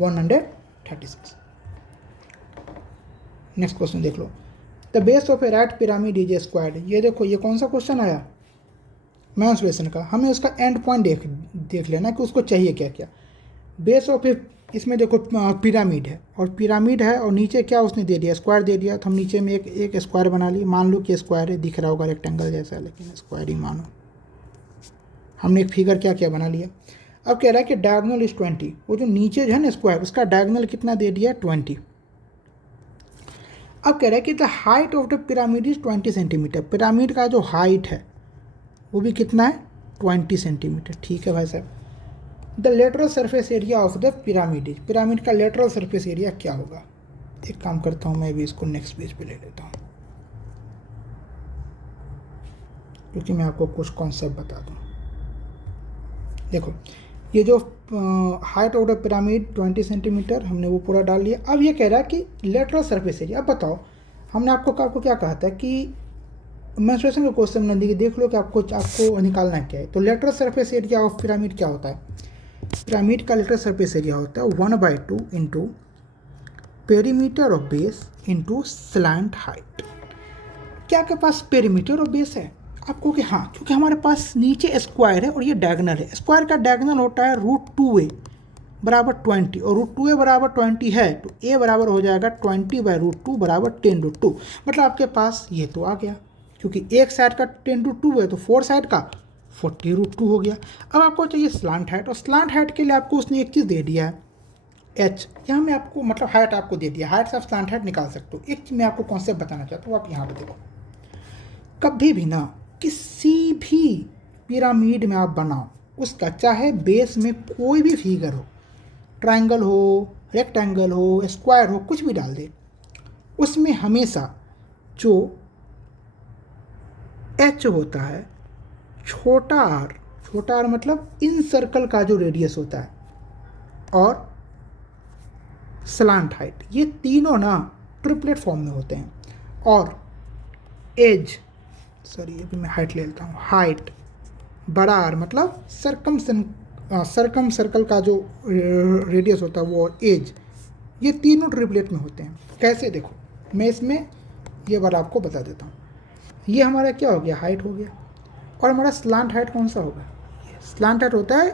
136। नेक्स्ट क्वेश्चन देख लो। The base of a right pyramid is a squared. ये देखो ये कौन सा क्वेश्चन आया मेंसुरेशन का। हमें उसका एंड पॉइंट देख लेना कि उसको चाहिए क्या क्या। बेस ऑफ ए, इसमें देखो पिरामिड है और नीचे क्या उसने दे दिया स्क्वायर दे दिया, तो हम नीचे में एक स्क्वायर बना लिए। मान लो कि स्क्वायर है, दिख रहा होगा रेक्टेंगल जैसा है लेकिन स्क्वायर ही मानो। हमने एक फिगर क्या क्या बना लिया। अब कह रहा है कि डायगोनल इज 20। वो जो नीचे जो है ना स्क्वायर, उसका डायगोनल कितना दे दिया 20। अब कह रहा है कि the height of the pyramid is 20 centimetre. Pyramid का जो हाइट है वो भी कितना है 20 सेंटीमीटर। ठीक है भाई साहब। The lateral surface area of the pyramid is, pyramid का लेटरल सरफेस एरिया क्या होगा। एक काम करता हूँ मैं भी इसको नेक्स्ट पेज पे ले लेता हूँ क्योंकि मैं आपको कुछ कॉन्सेप्ट बता दूँ। देखो ये जो height of the pyramid 20 centimetre हमने वो पूरा डाल लिया। अब ये कह रहा है कि लेटरल सरफेस एरिया। अब बताओ हमने आपको क्या कहा था कि मेंस्ट्रुएशन का क्वेश्चन में देख लो कि आपको निकालना क्या है। तो lateral surface area of pyramid क्या होता है। पिरामिड का लेटरल सरफेस एरिया होता है 1/2 into perimeter of base into slant height. क्या आपके पास पेरीमीटर ऑफ बेस है आपको कि हाँ, क्योंकि हमारे पास नीचे स्क्वायर है और ये डायगोनल है। स्क्वायर का डायगोनल होता है √2a बराबर 20 और √2a बराबर 20 है तो a बराबर हो जाएगा 20/√2 बराबर 10√2। मतलब आपके पास ये तो आ गया, क्योंकि एक साइड का 10√2 है तो 4 साइड का 40√2 हो गया। अब आपको चाहिए स्लांट हाइट, और स्लांट हाइट के लिए आपको उसने एक चीज़ दे दिया है h। यहाँ में आपको मतलब हाइट आपको दे दिया, हाइट से आप स्लांट हाइट निकाल सकते हो। एक चीज़ मैं आपको कॉन्सेप्ट बताना चाहता हूँ, आप यहाँ पे देखो। कभी भी ना किसी भी पिरामिड में आप बनाओ, उसका चाहे बेस में कोई भी फिगर हो, ट्रायंगल हो, रेक्टेंगल हो, स्क्वायर हो, कुछ भी डाल दे, उसमें हमेशा जो h होता है छोटा r मतलब इन सर्कल का जो रेडियस होता है, और स्लांट हाइट, ये तीनों ना ट्रिपलेट फॉर्म में होते हैं। और एज अभी मैं हाइट ले लेता हूँ। हाइट बड़ा आर मतलब सरकम सर्कल का जो रेडियस होता है वो, और एज, ये तीनों ट्रिपलेट में होते हैं। कैसे देखो, मैं इसमें ये वाला आपको बता देता हूँ। ये हमारा क्या हो गया, हाइट हो गया। और हमारा स्लांट हाइट कौन सा होगा, स्लांट हाइट होता है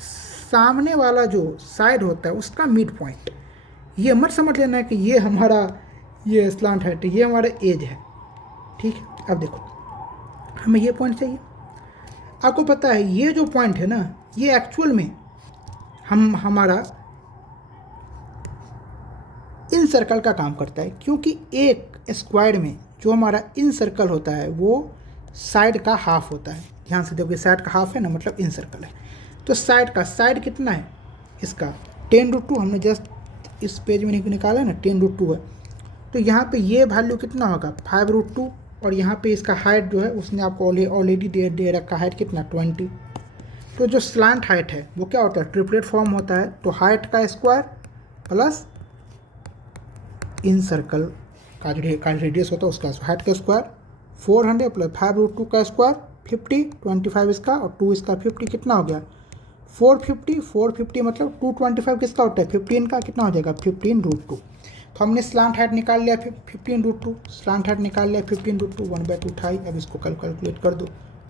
सामने वाला जो साइड होता है उसका मिड पॉइंट। ये मत समझ लेना है कि ये हमारा ये स्लांट हाइट है, ये हमारा एज है। ठीक है। अब देखो हमें ये पॉइंट चाहिए। आपको पता है ये जो पॉइंट है ना, ये एक्चुअल में हमारा इन सर्कल का काम करता है, क्योंकि एक स्क्वायर में जो हमारा इन सर्कल होता है वो साइड का हाफ होता है। ध्यान से देखो, साइड का हाफ है ना, मतलब इन सर्कल है। तो साइड कितना है इसका 10√2। हमने जस्ट इस पेज में निकाला है ना, 10√2 है। तो यहाँ पे ये वैल्यू कितना होगा 5√2, और यहाँ पे इसका हाइट जो है उसने आपको ऑलरेडी दे रखा, हाइट कितना 20। तो जो स्लांट हाइट है वो क्या होता है, ट्रिपलेट फॉर्म होता है। तो हाइट का स्क्वायर प्लस इन सर्कल का जो रेडियस होता है उसका, हाइट का स्क्वायर 400 प्लस 5√2 का स्क्वायर 50, 25 इसका और 2 इसका 50, कितना हो गया 450 मतलब 225 किसका होता है 15 का, कितना हो जाएगा 15√2। तो हमने स्लांट हाइट निकाल लिया 15√2, स्लांट हाइट निकाल लिया 15√2, 1/2 उठाई। अब इसको कैलकुलेट कर दो,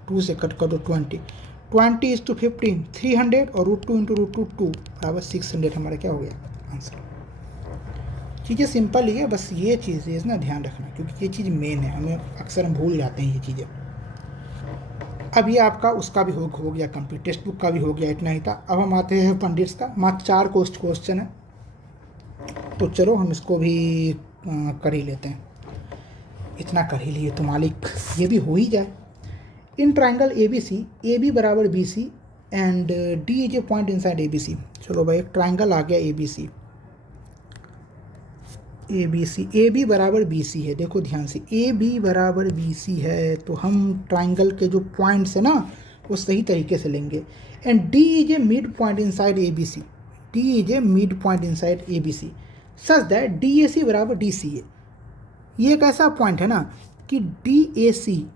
2 से कट कर दो 20 is to 15 300 और √2 इंटू √2 बराबर 600 हमारा क्या हो गया आंसर। चीज़ें सिंपल ही है, बस ये चीज़ ना ध्यान रखना, क्योंकि ये चीज़ मेन है, हमें अक्सर हम भूल जाते हैं ये चीज़ें। अब ये आपका उसका भी हो गया कंप्लीट, टेक्स्ट बुक का भी हो गया, इतना ही था। अब हम आते हैं पंडित्स का, मात्र 4 क्वेश्चन है, तो चलो हम इसको भी कर ही लेते हैं। इतना कर ही लिए तो मालिक ये भी हो ही जाए। इन ट्राइंगल ए बी बराबर BC and D is A point inside ABC। चलो भाई, एक ट्राइंगल आ गया ABC ए बी बराबर BC है। देखो ध्यान से, AB बराबर BC है तो हम ट्राइंगल के जो पॉइंट्स है ना वो सही तरीके से लेंगे। And D is a mid point inside ABC, D is a mid point inside ABC। Such that D A C बराबर डी सी ए। ये एक ऐसा पॉइंट है ना कि डी ए सी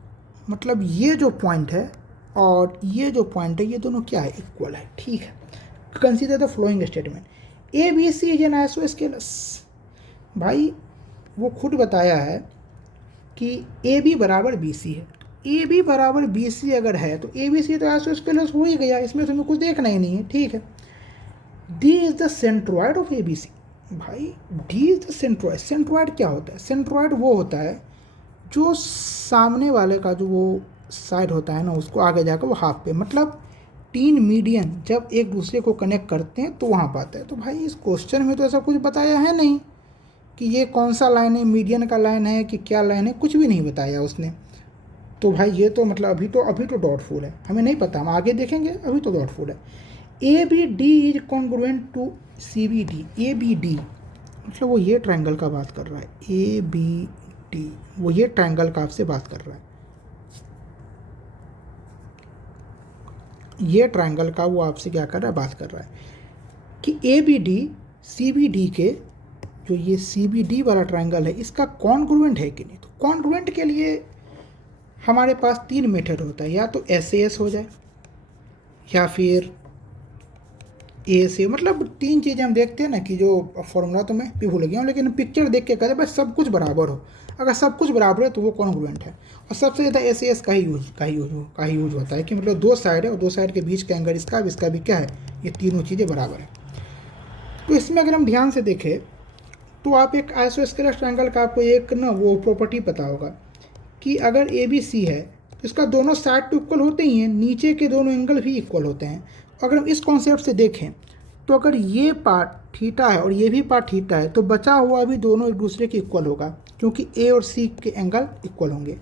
मतलब ये जो पॉइंट है और ये जो पॉइंट है ये दोनों क्या है, इक्वल है, ठीक है। Consider the following statement A B C is an isosceles. भाई वो खुद बताया है कि ए बी बराबर बी सी है। ए बी बराबर बी सी अगर है तो ए बी सी तो आइसोस्केलस हो ही गया, इसमें तुम्हें कुछ देखना ही नहीं है, ठीक है। D is the centroid of A B C. भाई D is the centroid. Centroid क्या होता है? सेंट्रॉइड वो होता है जो सामने वाले का जो वो साइड होता है ना उसको आगे जाकर वो हाफ पे, मतलब तीन मीडियन जब एक दूसरे को कनेक्ट करते हैं तो वहाँ पर आता है। तो भाई इस क्वेश्चन में तो ऐसा कुछ बताया है नहीं कि ये कौन सा लाइन है, मीडियन का लाइन है कि क्या लाइन है, कुछ भी नहीं बताया उसने। तो भाई ये तो मतलब अभी तो डॉटफुल है, हमें नहीं पता, हम आगे देखेंगे, अभी तो डॉटफुल है। A B D is congruent to C B D. A B D मतलब वो ये ट्रायंगल का बात कर रहा है, ए बी डी वो ये ट्रायंगल का आपसे बात कर रहा है, ये ट्रायंगल का वो आपसे क्या कर रहा है, बात कर रहा है कि A B D C B D के जो ये सी बी डी वाला ट्रायंगल है इसका कॉन्ग्रुएंट है कि नहीं। तो कॉन्ग्रुएंट के लिए हमारे पास तीन मेथड होता है, या तो एस ए एस हो जाए या फिर ए से, मतलब तीन चीज़ें हम देखते हैं ना कि जो फॉर्मूला तो मैं भी भूल गया हूँ, लेकिन पिक्चर देख के कहते हैं बस सब कुछ बराबर हो। अगर सब कुछ बराबर है तो वो कॉन्ग्रुएंट है। और सबसे ज़्यादा एस एस का ही यूज होता है कि मतलब दो साइड है और दो साइड के बीच का एंगल इसका भी क्या है, ये तीनों चीज़ें बराबर है। तो इसमें अगर हम ध्यान से देखें तो आप एक आइसोस्केलस ट्रायंगल का आपको एक ना वो प्रॉपर्टी पता होगा कि अगर ए बी सी है तो इसका दोनों साइड तो इक्वल होते ही हैं, नीचे के दोनों एंगल भी इक्वल होते हैं। अगर हम इस कॉन्सेप्ट से देखें तो अगर ये पार्ट थीटा है और ये भी पार्ट थीटा है तो बचा हुआ भी दोनों एक दूसरे के इक्वल होगा, क्योंकि ए और सी के एंगल इक्वल होंगे।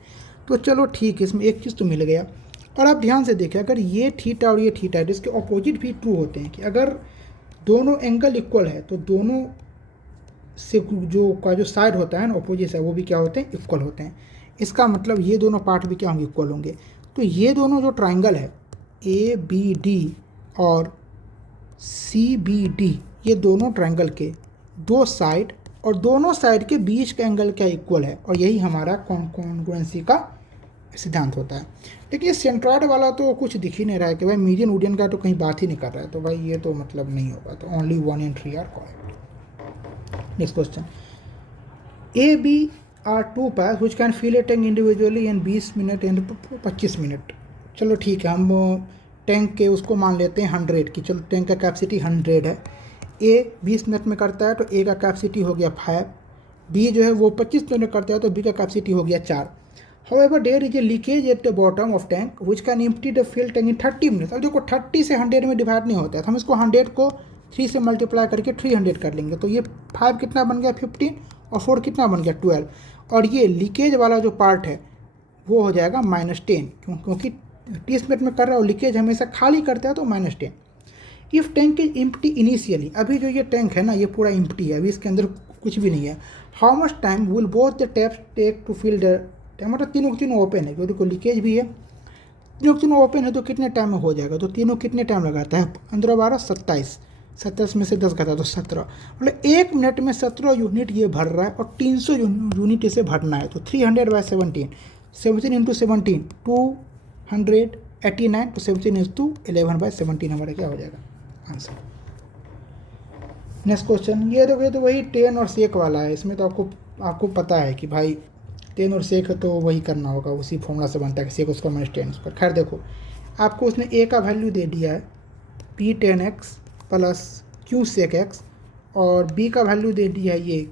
तो चलो ठीक है, इसमें एक चीज़ तो मिल गया। और आप ध्यान से देखें अगर ये थीटा और ये थीटा है तो इसके ऑपोजिट भी ट्रू होते हैं कि अगर दोनों एंगल इक्वल है तो दोनों से जो साइड होता है ना ऑपोजिट है वो भी क्या होते हैं, इक्वल होते हैं। इसका मतलब ये दोनों पार्ट भी क्या होंगे, इक्वल होंगे। तो ये दोनों जो ट्रायंगल है ए बी डी और सी बी डी, ये दोनों ट्रायंगल के दो साइड और दोनों साइड के बीच का एंगल क्या इक्वल है, और यही हमारा कॉन्ग्रुएंसी का सिद्धांत होता है। लेकिन ये सेंट्रॉइड वाला तो कुछ दिख ही नहीं रहा है कि भाई मीडियन वुडियन का तो कहीं बात ही नहीं कर रहा है, तो भाई ये तो मतलब नहीं होगा। तो only 1 and 3 are correct. Next question, A B are two pipes which can fill a tank individually in 20 minute and 25 minute. चलो ठीक है, हम टैंक के उसको मान लेते हैं 100 की, चलो टैंक का कैपेसिटी 100 है। ए 20 मिनट में करता है तो ए का कैपेसिटी हो गया 5, बी जो है वो 25 मिनट में करता है तो बी का कैपेसिटी हो गया 4। However, there is a leakage at the bottom of tank which can empty the filled tank in 30 minutes। अब देखो 30 से 100 में डिवाइड नहीं होता है, तो हम इसको 100 को 3 से मल्टीप्लाई करके 300 कर लेंगे। तो ये 5 कितना बन गया 15 और 4 कितना बन गया 12, और ये लीकेज वाला जो पार्ट है वो हो जाएगा -10, क्योंकि 30 मिनट में कर रहा है और लीकेज हमेशा खाली करता है तो -10। If tank is empty initially, अभी जो ये टैंक है ना ये पूरा एम्प्टी है, अभी इसके अंदर कुछ भी नहीं है। How much time will both the taps take to fill the, मतलब तीनों ओपन है, क्योंकि कोई लीकेज भी है, तीनों ओपन है तो कितने टाइम में हो जाएगा। तो तीनों कितने टाइम लगाता है, 15 12 27, 27 में से 10 घटा तो 17, मतलब 1 मिनट में 17 यूनिट ये भर रहा है और 300 यूनिट इसे भरना है। तो 300/17, 17 इंटू 17 289, तो 17 इंटू 11/17 हमारा क्या हो जाएगा आंसर। नेक्स्ट क्वेश्चन, ये देखो ये तो वही टेन और सेक वाला है, इसमें तो आपको पता है कि भाई टेन और सेक तो वही करना होगा, उसी फॉर्मूला से बनता है कि सेक उसका -10 पर। खैर देखो आपको उसने ए का वैल्यू दे दिया है P10x plus Q sec x, और बी का वैल्यू दे दिया है ये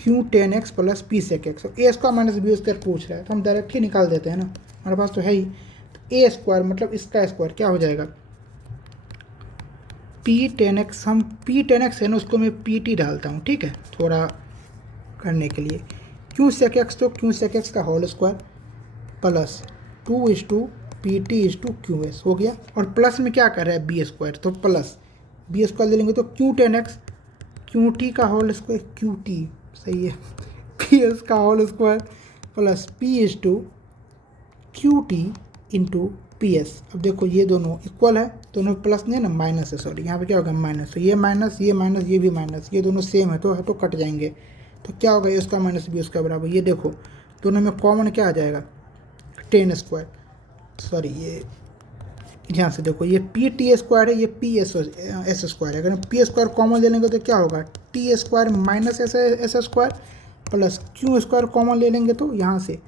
Q10x plus P sec x, और ए स्क्वायर माइनस बी स्क्वायर पूछ रहा है तो हम डायरेक्ट ही निकाल देते हैं ना, हमारे पास तो है ही। तो ए स्क्वायर मतलब इसका स्क्वायर क्या हो जाएगा P10x, हम P10x है ना उसको मैं PT डालता हूँ, ठीक है, थोड़ा करने के लिए। Q sec x तो Q sec x का होल स्क्वायर प्लस 2:PT/QS हो गया, और प्लस में क्या कर रहा है बी स्क्वायर, तो प्लस बी स्क्वायर ले लेंगे तो Q10x QT का होल स्क्वायर, QT सही है, PS का whole square plus P/QT into P S. अब देखो ये दोनों इक्वल है, दोनों प्लस नहीं है ना, माइनस है, सॉरी यहाँ पे क्या होगा माइनस, तो ये माइनस ये माइनस ये भी माइनस, ये दोनों सेम है तो कट जाएंगे, तो क्या होगा ए उसका माइनस बी उसका बराबर। ये देखो दोनों में कॉमन क्या आ जाएगा 10 स्क्वायर, सॉरी ये ध्यान से देखो ये पी टी स्क्वायर है, ये पी एस स्क्वायर है। अगर हम पी स्क्वायर कॉमन ले लेंगे तो क्या होगा T square minus S square plus Q square common ले लेंगे तो यहाँ से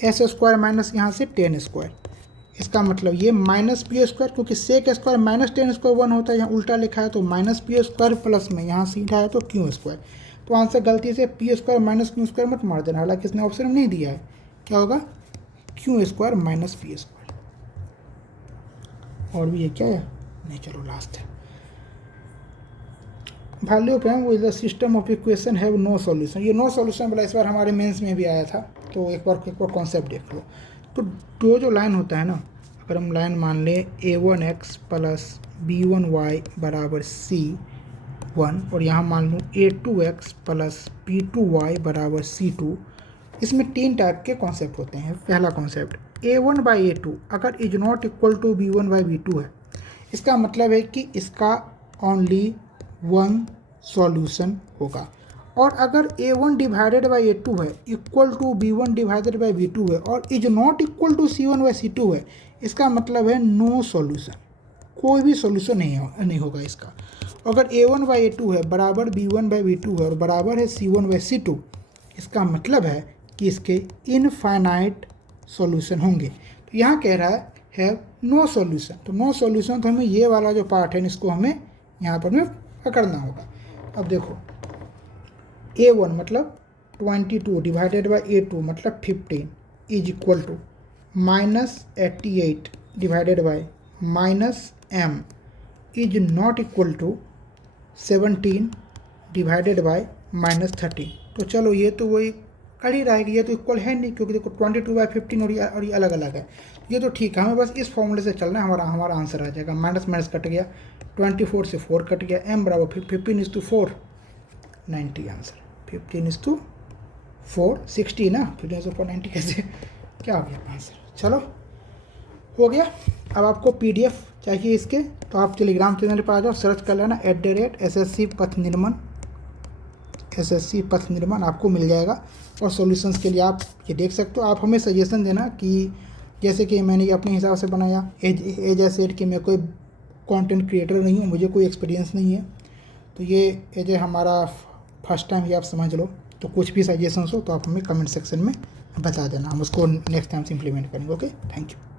एस स्क्वायर माइनस यहाँ से 10 स्क्वायर। इसका मतलब ये माइनस पी स्क्वायर, क्योंकि सेक स्क्वायर माइनस 10 स्क्वायर 1 होता है, यहाँ उल्टा लिखा है तो माइनस पी स्क्वायर प्लस में यहाँ सीधा है तो क्यू स्क्वायर। तो आंसर गलती से P square minus Q square मत मार देना, हालांकि इसने ऑप्शन में नहीं दिया है। क्या होगा Q square minus P square. और भी ये क्या है नहीं, चलो लास्ट है। Value of M with the system of equation have no solution. ये नो सॉल्यूशन वाला इस बार हमारे मेंस में भी आया था, तो एक बार कॉन्सेप्ट देख लो। तो दो जो लाइन होता है ना, अगर हम लाइन मान लें a1x प्लस b1y बराबर c1 और यहाँ मान लूँ a2x प्लस b2y बराबर c2, इसमें 3 टाइप के कॉन्सेप्ट होते हैं। पहला कॉन्सेप्ट a1/a2 अगर is not equal to b1/b2 है, इसका मतलब है कि इसका ओनली वन सॉल्यूशन होगा। और अगर a1 डिवाइडेड बाई a2 है equal to b1 divided by b2 है और is not equal to c1/c2 है, इसका मतलब है नो सॉल्यूशन, कोई भी सॉल्यूशन नहीं होगा इसका। अगर a1/a2 है बराबर b1/b2 है और बराबर है c1/c2, इसका मतलब है कि इसके इनफाइनाइट सॉल्यूशन होंगे। तो यहाँ कह रहा है नो सॉल्यूशन, तो नो सॉल्यूशन तो हमें ये वाला जो पार्ट है इसको हमें यहाँ पर में पकड़ना होगा। अब देखो a1 मतलब 22 डिवाइडेड बाई a2 मतलब 15 is equal to -88 divided by -m is not equal to 17 divided by -13। तो चलो ये तो वही कर ही रहा है कि ये तो इक्वल है नहीं, क्योंकि देखो 22/15 और ये अलग अलग है, ये तो ठीक है। हमें बस इस फॉर्मूले से चलना है, हमारा आंसर आ जाएगा। माइनस माइनस कट गया, 24 से 4 कट गया, m बराबर 15:4 90 आंसर। 15:4 60 ना, 15:4 90 कैसे क्या हो गया आंसर। चलो हो गया। अब आपको PDF चाहिए इसके, तो आप टेलीग्राम चैनल पर आ जाओ, सर्च कर लेना @SSC पथ निर्माण आपको मिल जाएगा। और सॉल्यूशंस के लिए आप ये देख सकते हो। आप हमें सजेशन देना कि जैसे कि मैंने ये अपने हिसाब से बनाया, एज सेड कि मैं कोई कंटेंट क्रिएटर नहीं हूँ, मुझे कोई एक्सपीरियंस नहीं है, तो ये एज हमारा फर्स्ट टाइम ये आप समझ लो। तो कुछ भी सजेशंस हो तो आप हमें कमेंट सेक्शन में बता देना, हम उसको नेक्स्ट टाइम से इम्प्लीमेंट करेंगे। Okay, thank you.